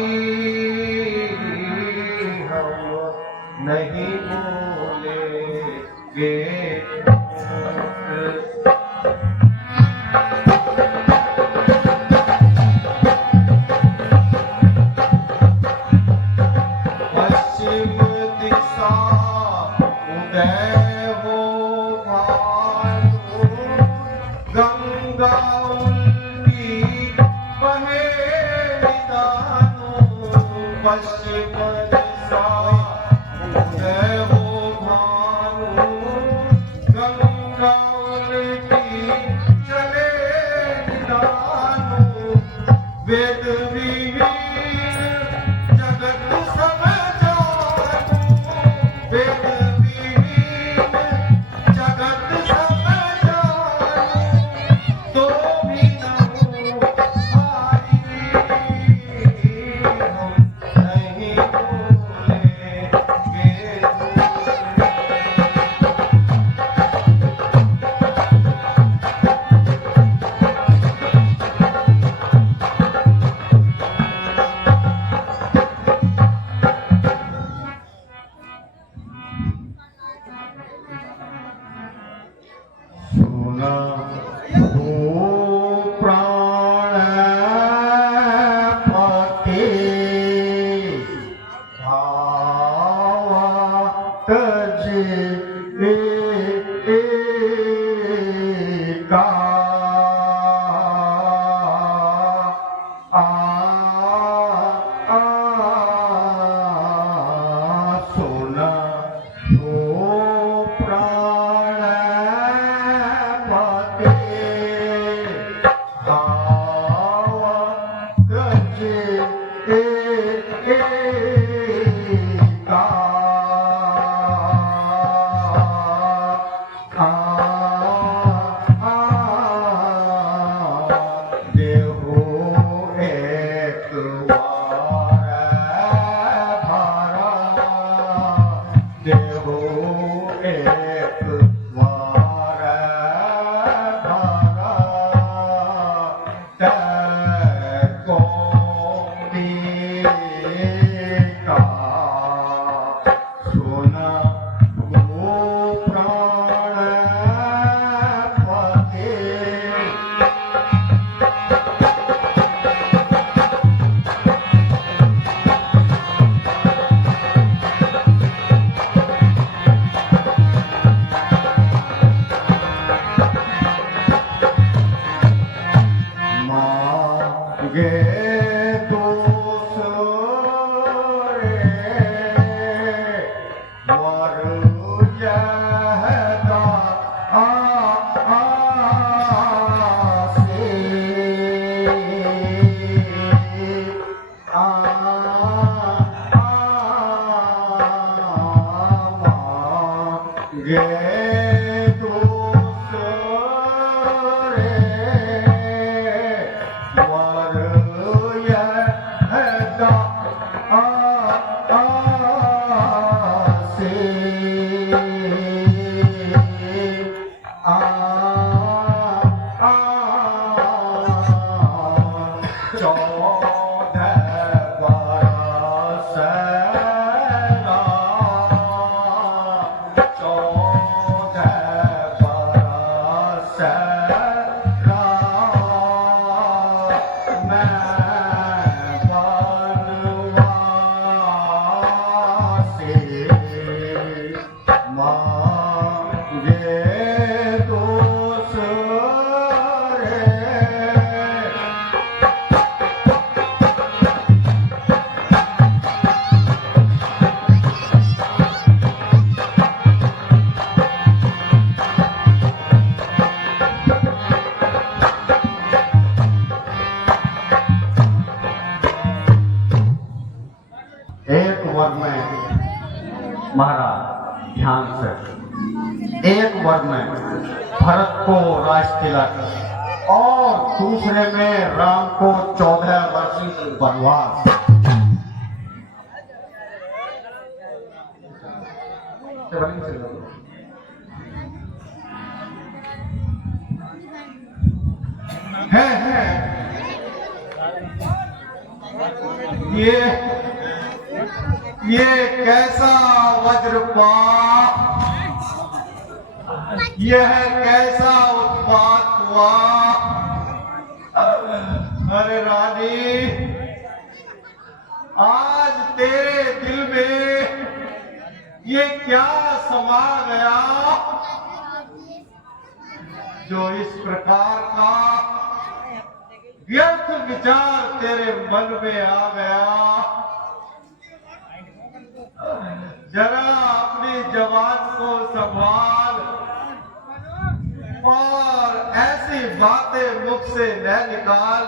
हम नहीं बोलेंगे झूठ। पश्चिम दिशा उदय हो भानु, गंगा उल्टी बहे निदानु। पश्चिम दिशा उदय हो भानु, गंगा उल्टी चले निदानु। वेद विहीन जगत सब जानु, वेद विहीन जगत सब जानु। तो भी न भाई, हम नहीं बोलेंगे झूठ। सुना हो प्राण पते, भावा तजे का। सुना हो प्राण पते, भावा तजे का। देहो एक बार भरा, देहो एक बार भरा। तैको का सुना हो प्राण पते। मांगे दोष वर यहदा से मांगे दोष वर संवत्सर में भरत को राज तिलक और दूसरे में राम को 14 वर्षीय वनवास। है ये कैसा वज्रपात, यह कैसा उत्पात हुआ। अरे रानी, आज तेरे दिल में ये क्या समा गया जो इस प्रकार का व्यर्थ विचार तेरे मन में आ गया। जरा अपनी जवान को संभाल और ऐसी बातें मुख से न निकाल।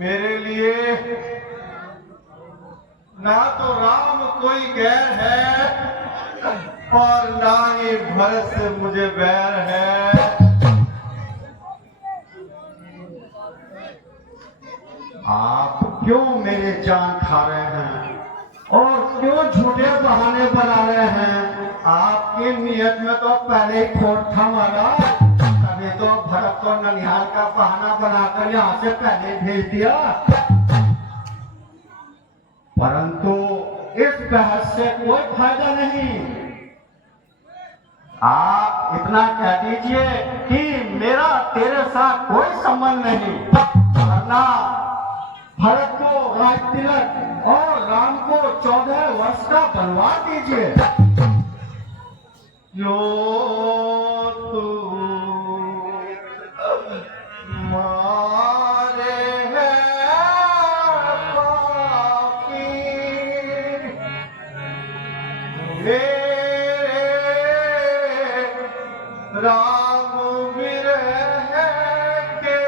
मेरे लिए ना तो राम कोई गैर है और ना ही भरत से मुझे बैर है। आप क्यों मेरे जान खा रहे हैं और क्यों झूठे बहाने बना रहे हैं? आपकी नीयत में तो पहले ही खोट था हमारा, तभी तो भरत को ननिहाल का बहाना बनाकर यहाँ से पहले भेज दिया। परंतु इस बहस से कोई फायदा नहीं। आप इतना कह दीजिए कि मेरा तेरे साथ कोई संबंध नहीं, वरना भरत को राज तिलक और राम को 14 वर्ष का बनवा दीजिए। जो तू मारे है पापी, मेरे राम विरह के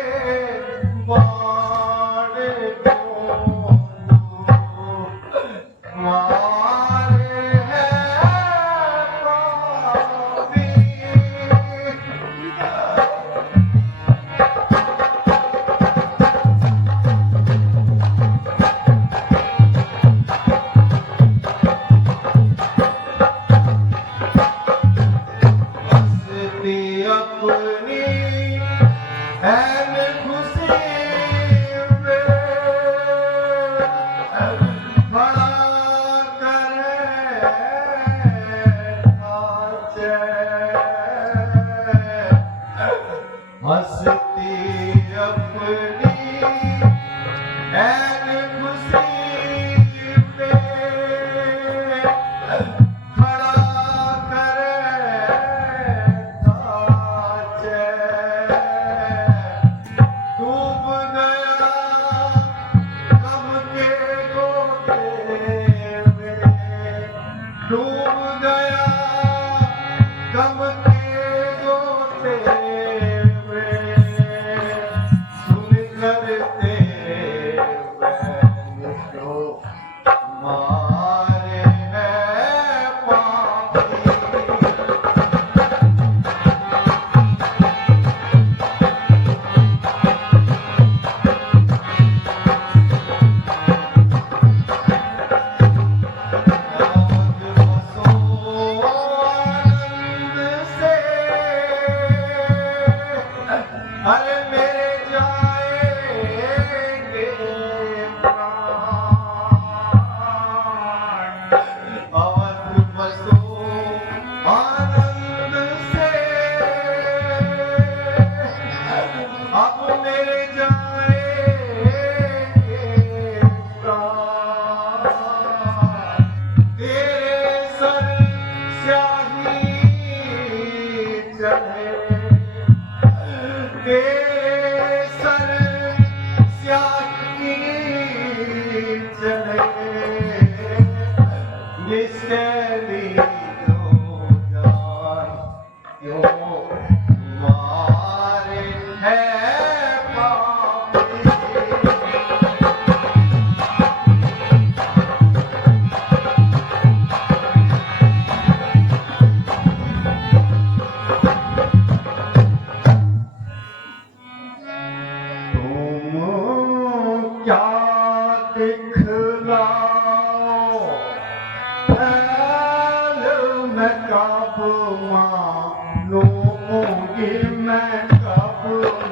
मैं कब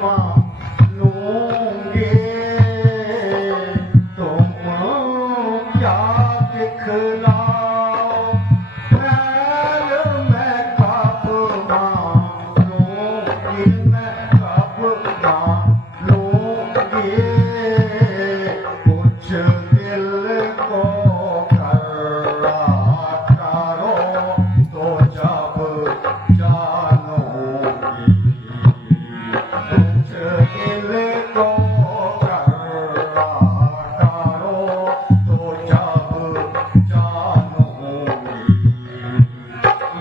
मानूंगी तुम क्या दिखलाओ खैर मैं कब मानूंगी मैं कब मानूंगी कुछ दिल को कर्रा करो तो जब जानोगी कुछ दिल को कर्रा करो तो जब जानोगी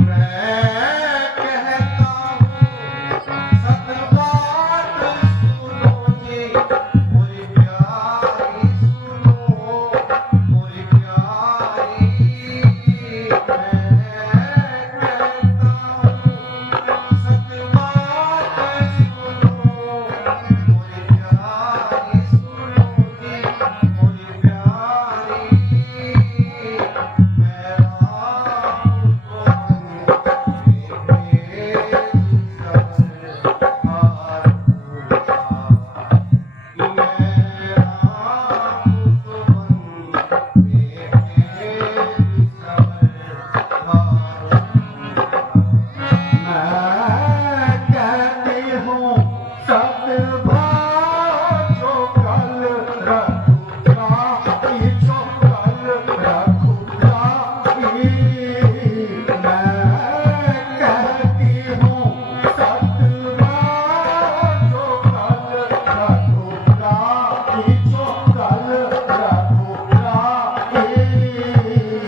मैं कहता हूँ सत बात सुनो जी मोरी प्यारी सुनो मोरी प्यारी मैं कहता हूँ सत बात सुनो मोरी प्यारी सुनो जी मोरी प्यारी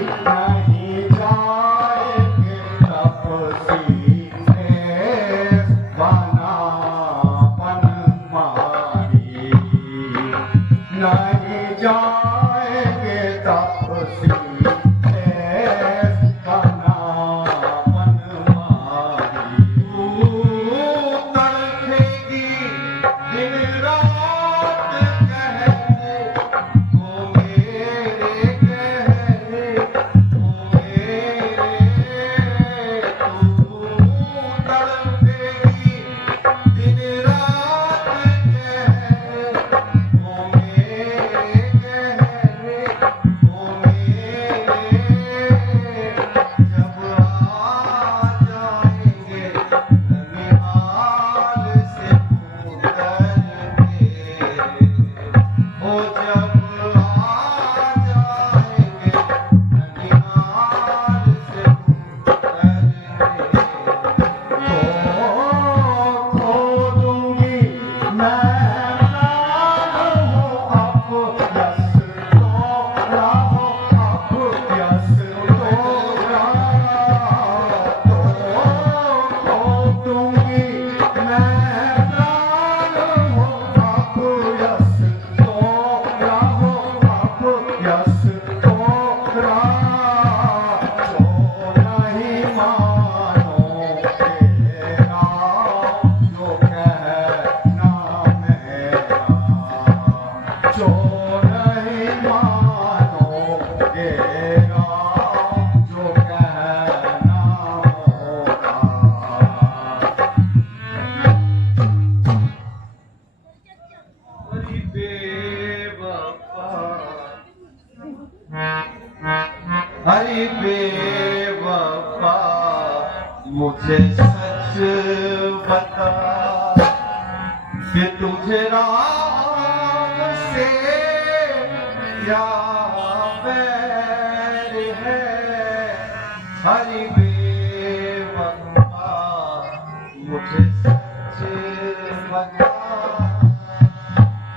नहीं जाएंगे तपसी बना बनमारी तड़पेगी दिन रात कहने वो मेरे कहने वो मेरे तू तड़पेगी दिन रात कहने वो मेरे कहने वो मेरे जब आ जाएंगे ननिहाल से उतर के वो जब आ जाएंगे ननिहाल से उतर के खो दूंगी मैं प्राण हो अब यस तोरा हो अब यस तोरा खो दूंगी मैं प्राण हो अब यस तोरा हो अब यस तोरा जो नहीं मानो तेरा जो कहना मेरा जो नहीं मानो तेरा जो कहना मोरा हरी बेवफा हरी बेवफा मुझे सच बता कि तुझे राम से क्या बैर है हरी बेवफा मुझे सच बता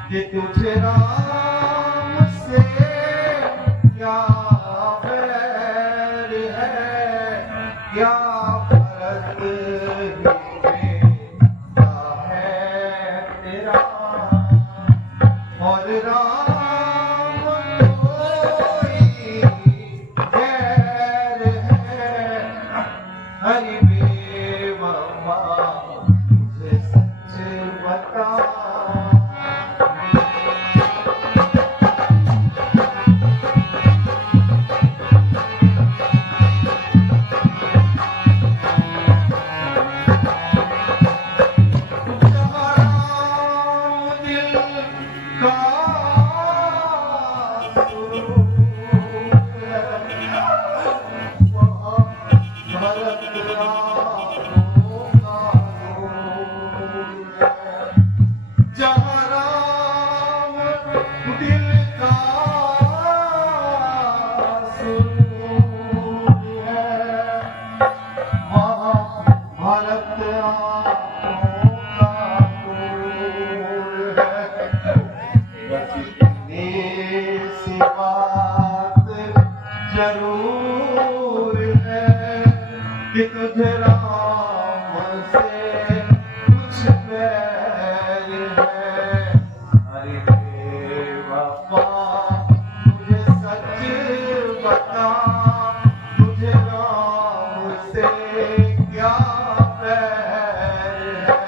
कि तुझे राम से क्या बैर है क्या फर्क क्या है तेरा और राम कोई गैर है हरि बेवफा मुझे सच बता जरूर है कि तुझे राम से कुछ बैर है। अरे बेवफा मुझे सच बता, तुझे राम से क्या बैर है।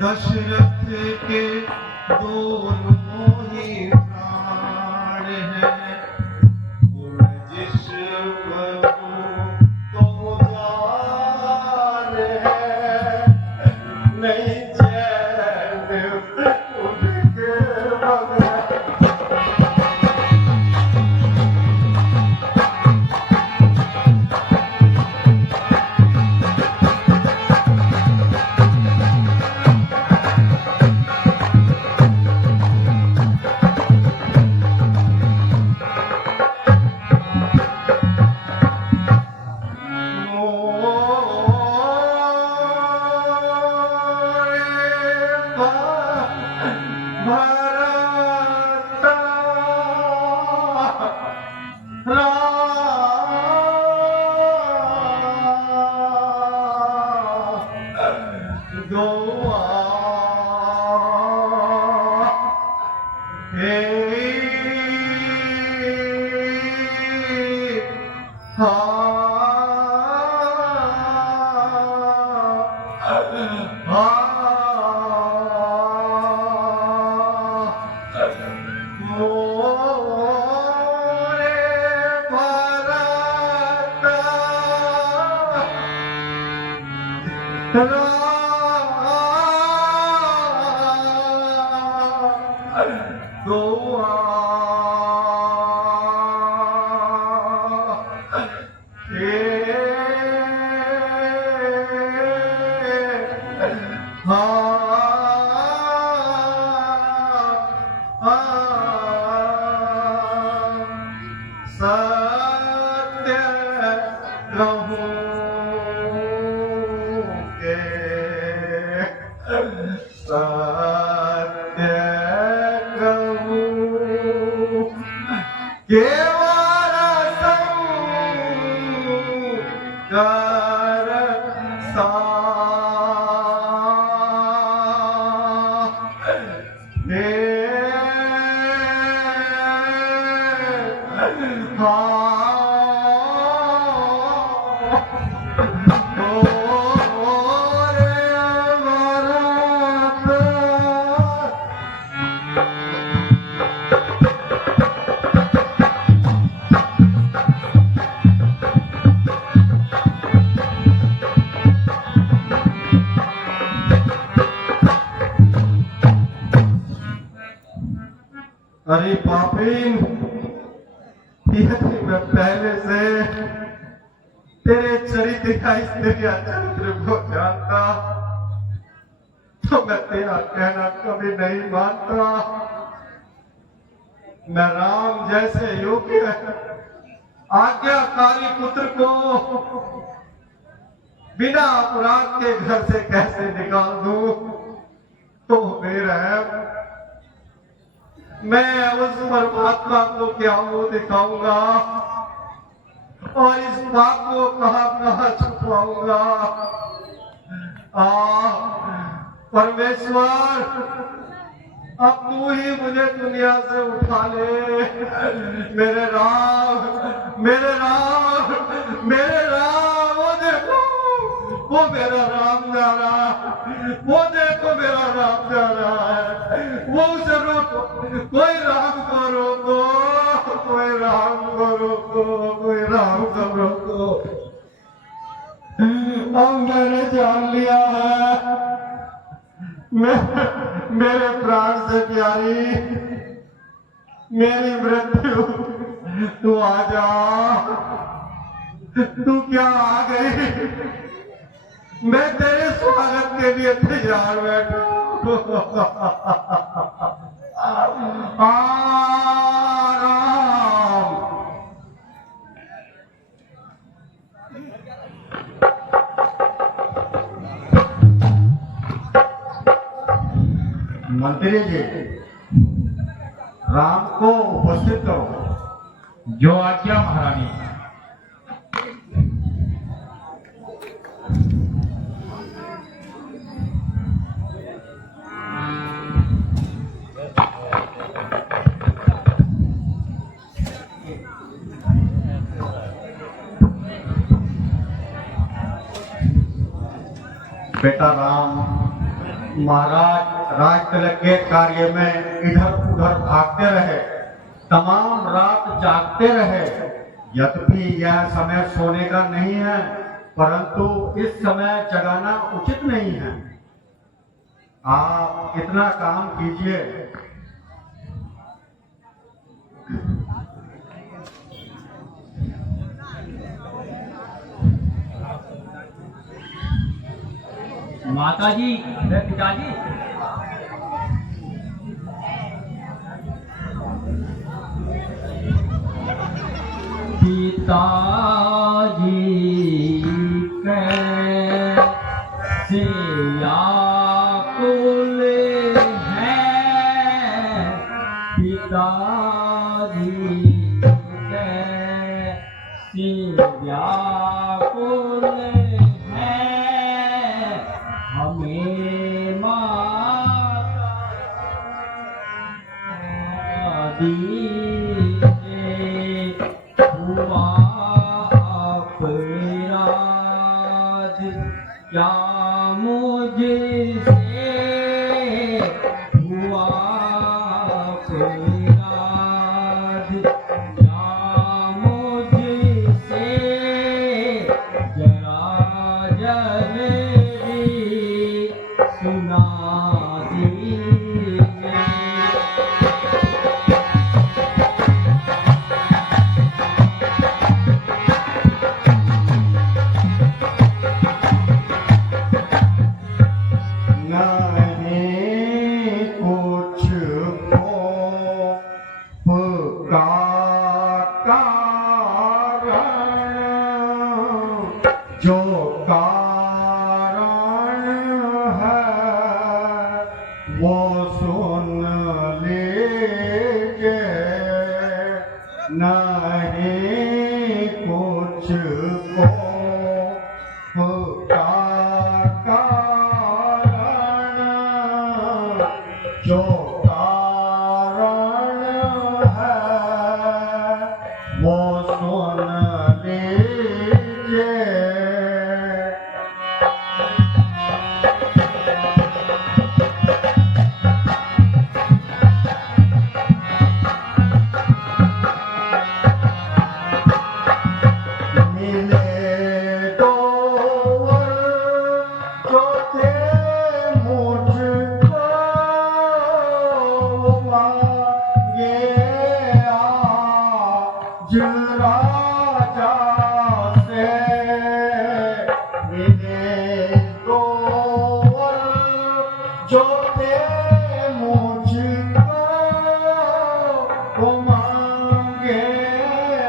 दशरथ के दोनों ही प्राण हैं। जिस्म तो जान है, नहीं चैन उनके बगैर। अरे पापीन, यदि मैं पहले से तेरे चरित्र का तेरा चरित्र को जानता तो मैं तेरा कहना कभी नहीं मानता। मैं राम जैसे योग्य आज्ञाकारी पुत्र को बिना अपराध के घर से कैसे निकाल दूं? तो बेरहम मैं उस परमात्मा को क्या मुंह दिखाऊंगा और इस बात को कहां छुपाऊंगा? परमेश्वर, अब तू ही मुझे दुनिया से उठा ले। मेरे राम, मेरे राम, मेरे राम, वो देखो, वो मेरा राम जा रहा। वो देखो मेरा राम जा रहा है, वो उसे रोको, कोई राम को रोको, कोई राम को रोको, कोई राम को रोको। अब मैंने जान लिया है, मेरे प्राण से प्यारी मेरी मृत्यु, तू आ जा, तू क्या आ गई, मैं तेरे स्वागत के लिए तैयार बैठा आराम। मंत्री जी, राम को उपस्थित करो। जो आज्ञा महारानी। बेटा राम, महाराज राज तिलक के कार्य में इधर उधर भागते रहे, तमाम रात जागते रहे। यद्यपि यह समय सोने का नहीं है, परंतु इस समय जगाना उचित नहीं है। आप इतना काम कीजिए। माता जी, पिताजी, पिताजी कैसे व्याकुल हैं, पिताजी कैसे व्याकुल हैं, हमें माता दीजिए, हुआ अपराध क्या मुझसे, हुआ अपराध क्या मुझसे, जरा जल्दी सुना दीजिए। नहीं कुछ का कारण, जो कारण है वो सुन लीजिए। नहीं कुछ का कारण, जो कारण है वो सुन लीजिए। मिले दो वर जो थे मुझको, मांगे आज राजा से। मिले दो वर जो थे मुझको, मांगे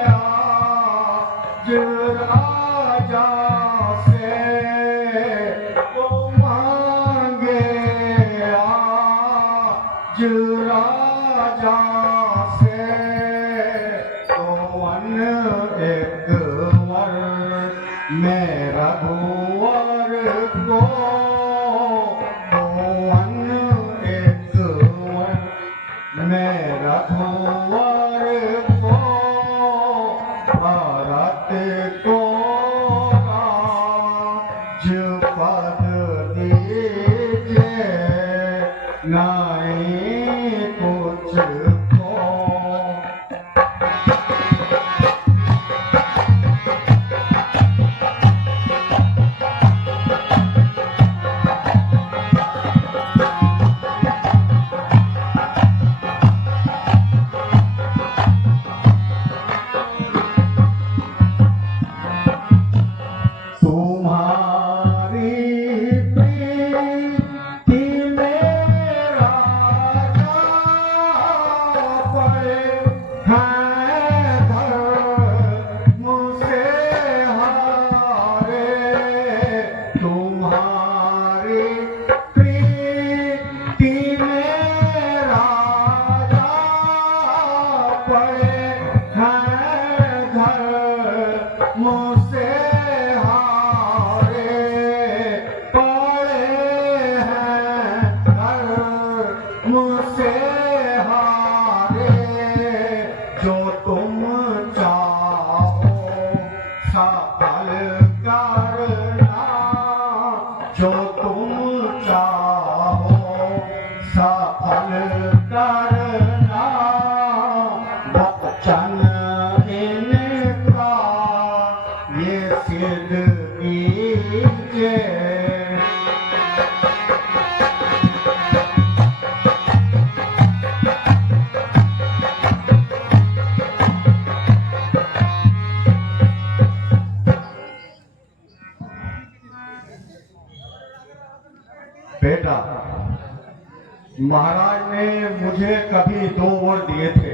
आज राजा से, वो मांगे आज राजा मुझको। तुम्हारी प्रीति मेरा पड़े हैं मुझसे हारे। तुम्हारी प्रीति मेरा पड़े हैं मुझसे मुझसे हारे। जो तुम चाहो सफल करना, जो तुम चाहो सफल करना। वचन इनका ये सिद्ध कीजिए। बेटा, महाराज ने मुझे कभी 2 वर दिए थे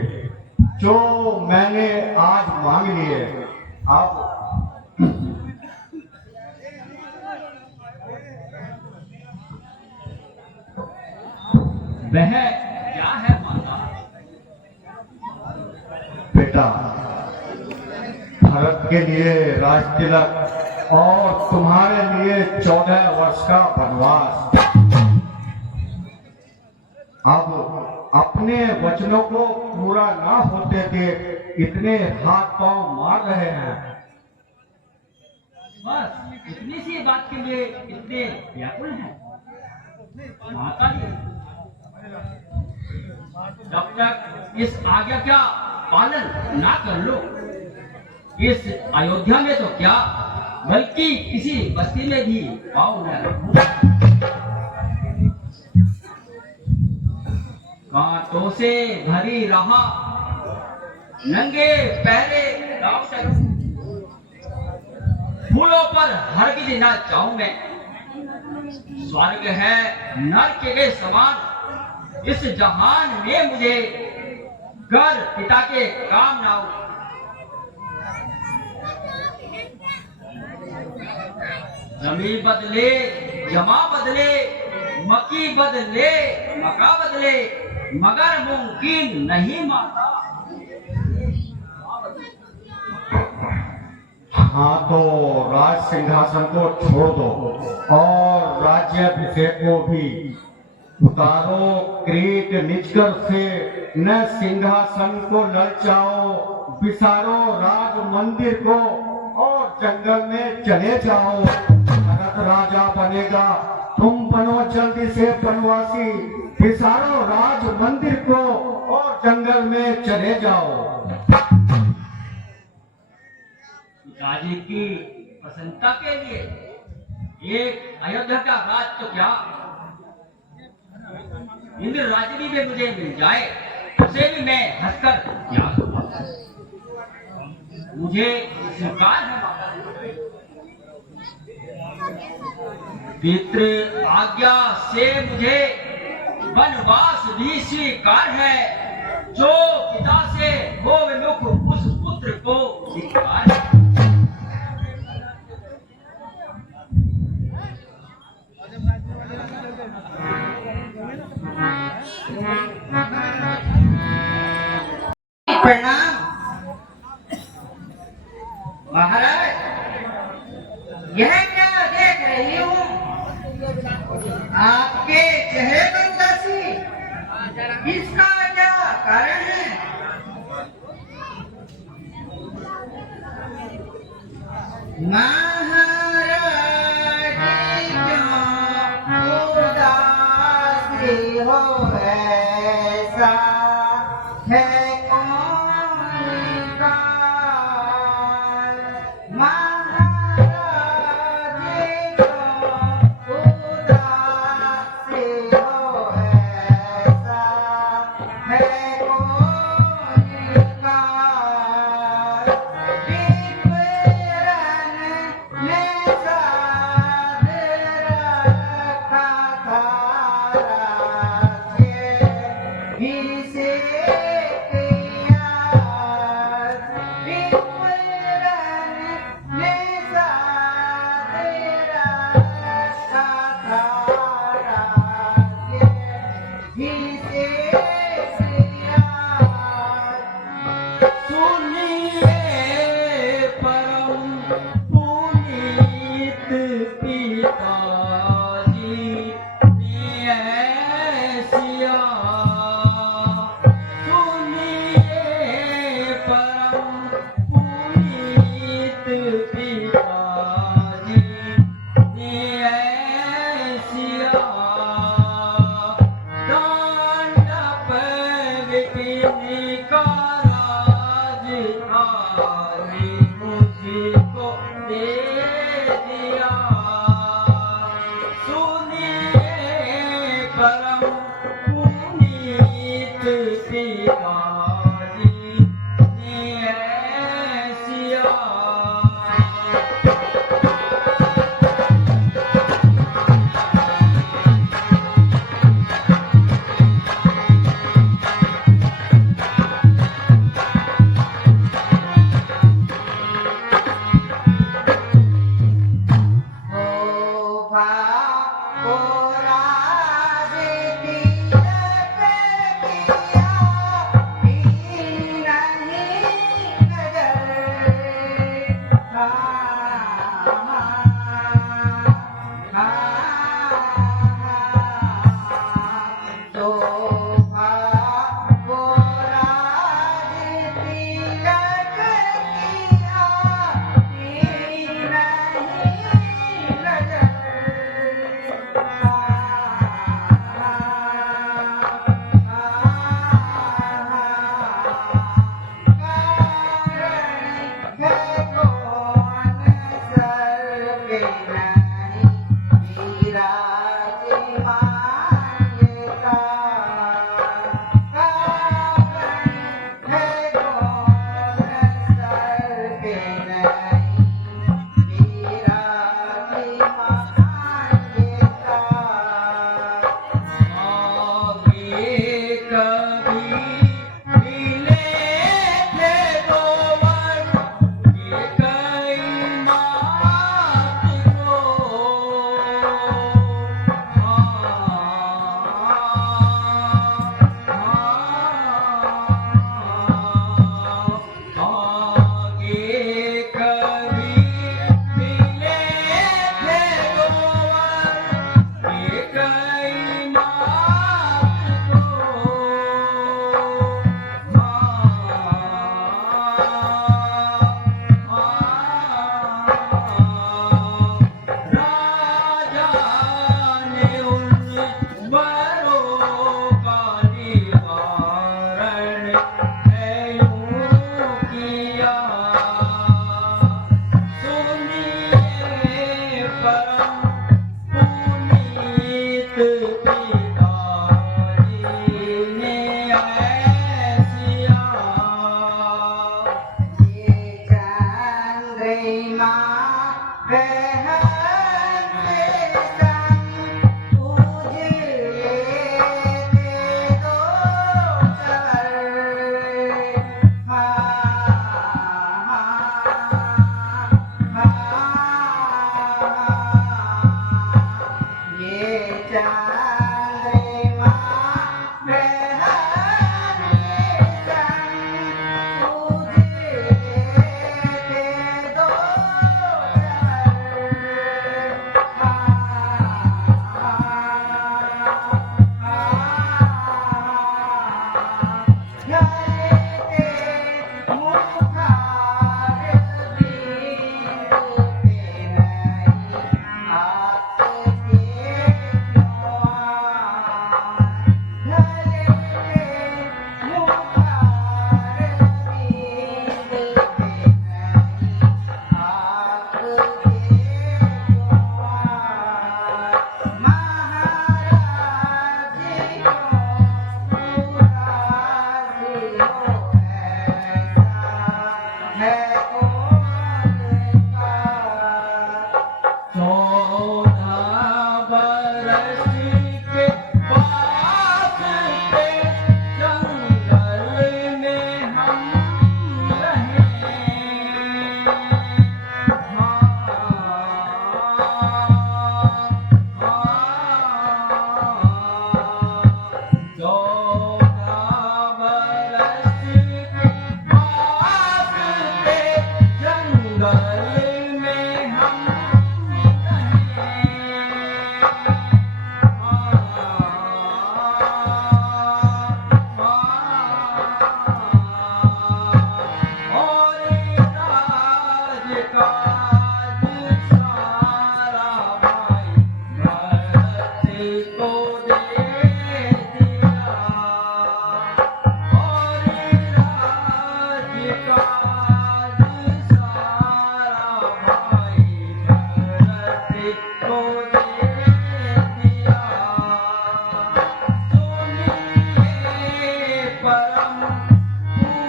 जो मैंने आज मांग लिए। अब वह क्या है माता? बेटा, भरत के लिए राज तिलक और तुम्हारे लिए 14 वर्ष का वनवास। अब अपने वचनों को पूरा ना होते देख इतने हाथ पांव मार रहे हैं। बस इतनी सी बात के लिए इतने व्याकुल हैं माता जी। जब तक इस आज्ञा का पालन ना कर लो, इस अयोध्या में तो क्या बल्कि किसी बस्ती में भी पाँव न रखूं। कांटों से भरी रहा नंगे पैरे गाँव चलूं, फूलों पर हरगिज ना जाऊं मैं। स्वर्ग है नर्क के समान, इस जहान में मुझे घर पिता के काम ना हो। जमीन बदले, जमा बदले, मक्की बदले, मका बदले, मगर मुमकिन नहीं माता। हाँ, तो राज सिंहासन को छोड़ दो और राज्याभिषेक को भी उतारो। क्रीट निजकर से न सिंहासन को ललचाओ, बिसारो राज मंदिर को और जंगल में चले जाओ। भरत राजा बनेगा, तुम बनो जल्दी से बनवासी। बिसारो राज मंदिर को और जंगल में चले जाओ। पिताजी की प्रसन्नता के लिए एक अयोध्या का राज तो क्या, इंद्र राजनी में मुझे मिल जाए, उसे भी मैं हंसकर त्याग दूंगा। मुझे स्वीकार है माता। पितृ आज्ञा से मुझे वनवास भी स्वीकार है, जो पिता से हो विमुख उस पुत्र को स्वीकार है। प्रणाम महाराज। यह क्या देख रही हूँ? आपके चेहरे पर उदासी, इसका क्या कारण है? महाराज क्यों उदासी हो ऐसा है कौन काल महाराज को उदास हो ऐसा है कौन काल विपरन ने साध रखा था राज्य इसे किया विपरन ने साध रखा था राज्य इसे किया सुनिए परम पुनीत पिताजी ने ऐसिया सुनिए परम पुनीत पिताजी ने ऐसिया दांडप विपिन का राज आदि मुझको दे दिया सुनिए परम पुनीत पिताजी ने ऐसिया शोभा को राज तिलक किया नहीं नजर शोभा को राज तिलक किया नहीं आगे कभी मिले थे दो वर ये कई मात को आगे कभी मिले थे दो वर ये कई मात को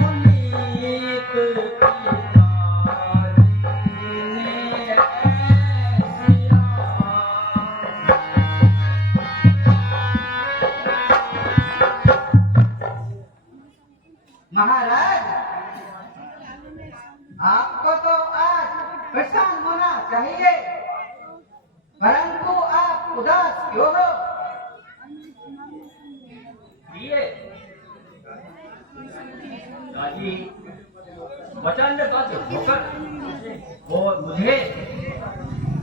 पुनीत पिताजी ने ऐसिया। महाराज, आपको तो आज प्रसन्न होना चाहिए, परंतु आप उदास क्यों हो? ये दादी वचनबद्ध होकर और मुझे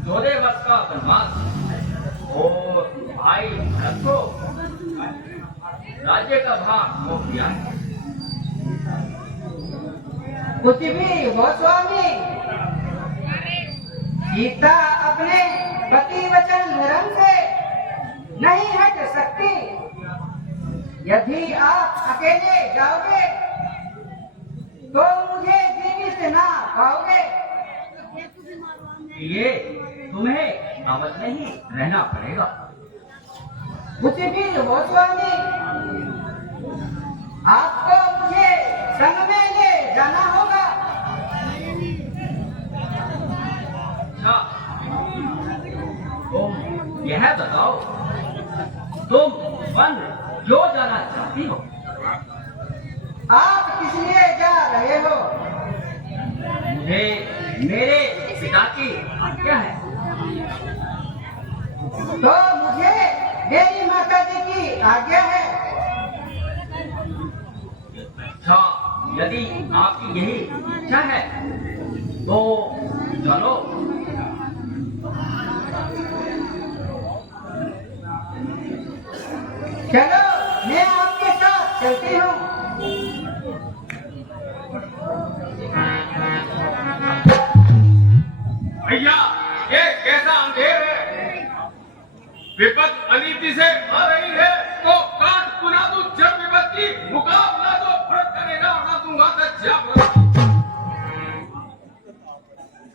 14 वर्ष का वनवास और भाई भरत को राज्य का भाग सौंप दिया। कुछ भी हो स्वामी, सीता अपने पति वचन धर्म से नहीं हट सकती। यदि आप अकेले जाओगे तो मुझे जीवित ना पाओगे। ये तुम्हें अवध नहीं रहना पड़ेगा। कुछ भी हो स्वामी, आपको मुझे संग में ले जाना होगा। अच्छा, तुम यह बताओ, तुम वन क्यों जाना चाहती हो? आप किस लिए जा रहे हो? मुझे मेरे पिता की आज्ञा है। तो मुझे मेरी माता जी की आज्ञा है। अच्छा, यदि आपकी यही इच्छा है तो चलो। चलो, मैं आपके साथ चलती हूँ। भैया, ये कैसा अंधेर है? विपद अनीति से आ रही है तो काट पुना तू जब विपत्ति मुकाबला तो फर्क करेगा ना दूंगा तो जब।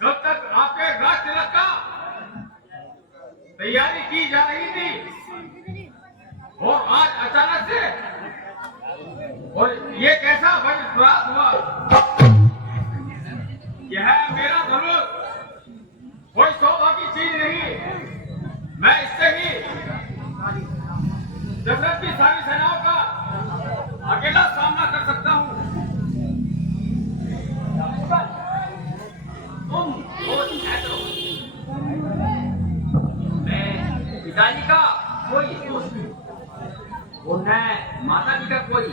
कब तक आपके राज तिलक का तैयारी की जा रही थी और आज अचानक से और ये कैसा वज्रपात हुआ? यह मेरा धनुष कोई शोभा की चीज नहीं। मैं इससे ही दशरथ की सारी सेनाओं का अकेला सामना कर सकता हूँ। तुम सोच न करो। मैं पिताजी का कोई दोष नहीं और न माता जी का कोई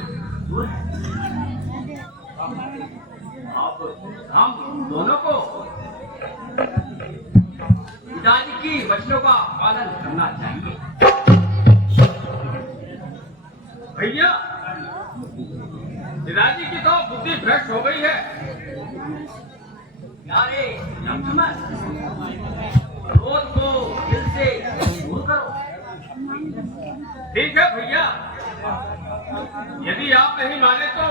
दूर है। अब हम दोनों को पिताजी की वचनों का पालन करना चाहिए। भैया, पिताजी की तो बुद्धि भ्रष्ट हो गई है। यारे लक्ष्मण, क्रोध को दिल से दूर करो। ठीक है भैया, यदि आप नहीं माने तो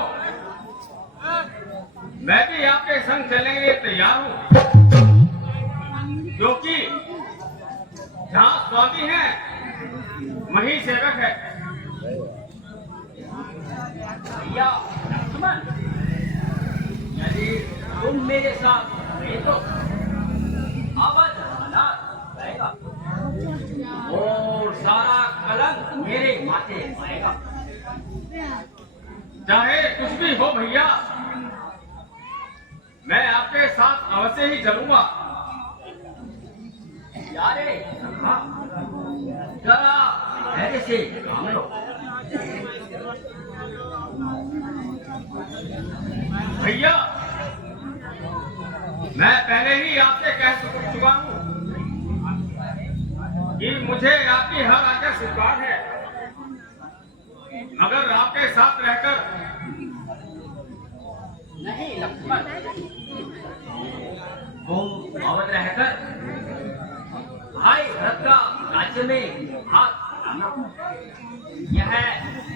मैं भी आपके संग चलने के लिए तैयार हूँ, क्योंकि जहाँ स्वामी है वहीं सेवक है। भैया लक्ष्मण, यदि तुम मेरे साथ रहे तो अवध अनाथ रहेगा और सारा कलंक मेरे माथे आएगा। चाहे कुछ भी हो भैया, मैं आपके साथ अवश्य ही चलूंगा। यारे जरा धैर्य से काम लो। भैया, मैं पहले ही आपसे कह चुका हूँ कि मुझे आपकी हर आज्ञा स्वीकार है, मगर आपके साथ रहकर नहीं लक्ष्मण, तुम अवध रहकर भाई भरत का राज्य में हाथ डालना, यह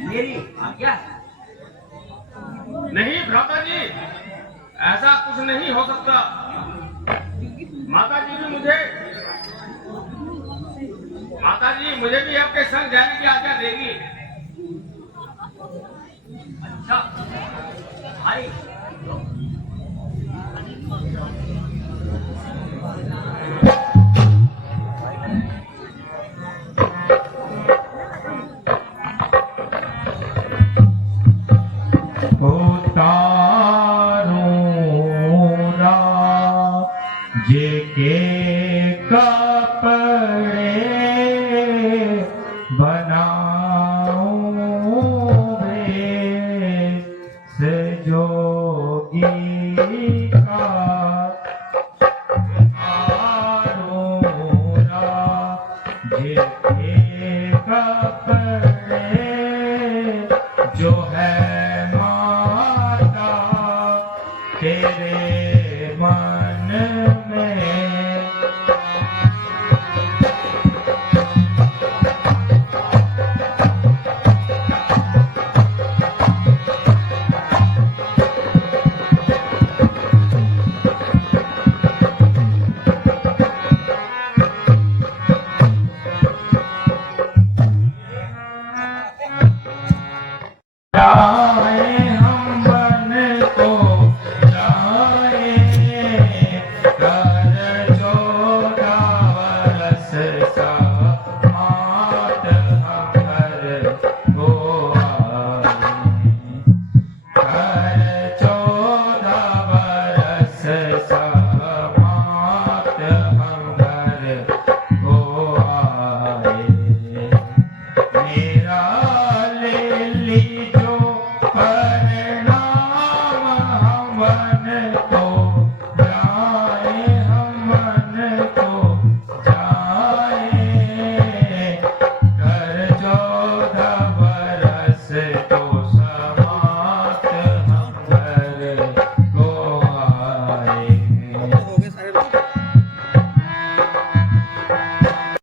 मेरी आज्ञा है। नहीं भ्राता जी, ऐसा कुछ नहीं हो सकता। माता जी मुझे भी आपके संग जाने की आज्ञा देगी। अच्छा, भाई। जेके कपड़े बनाऊं वेश जोगी का आरूरा जेके कपड़े जो है माता तेरे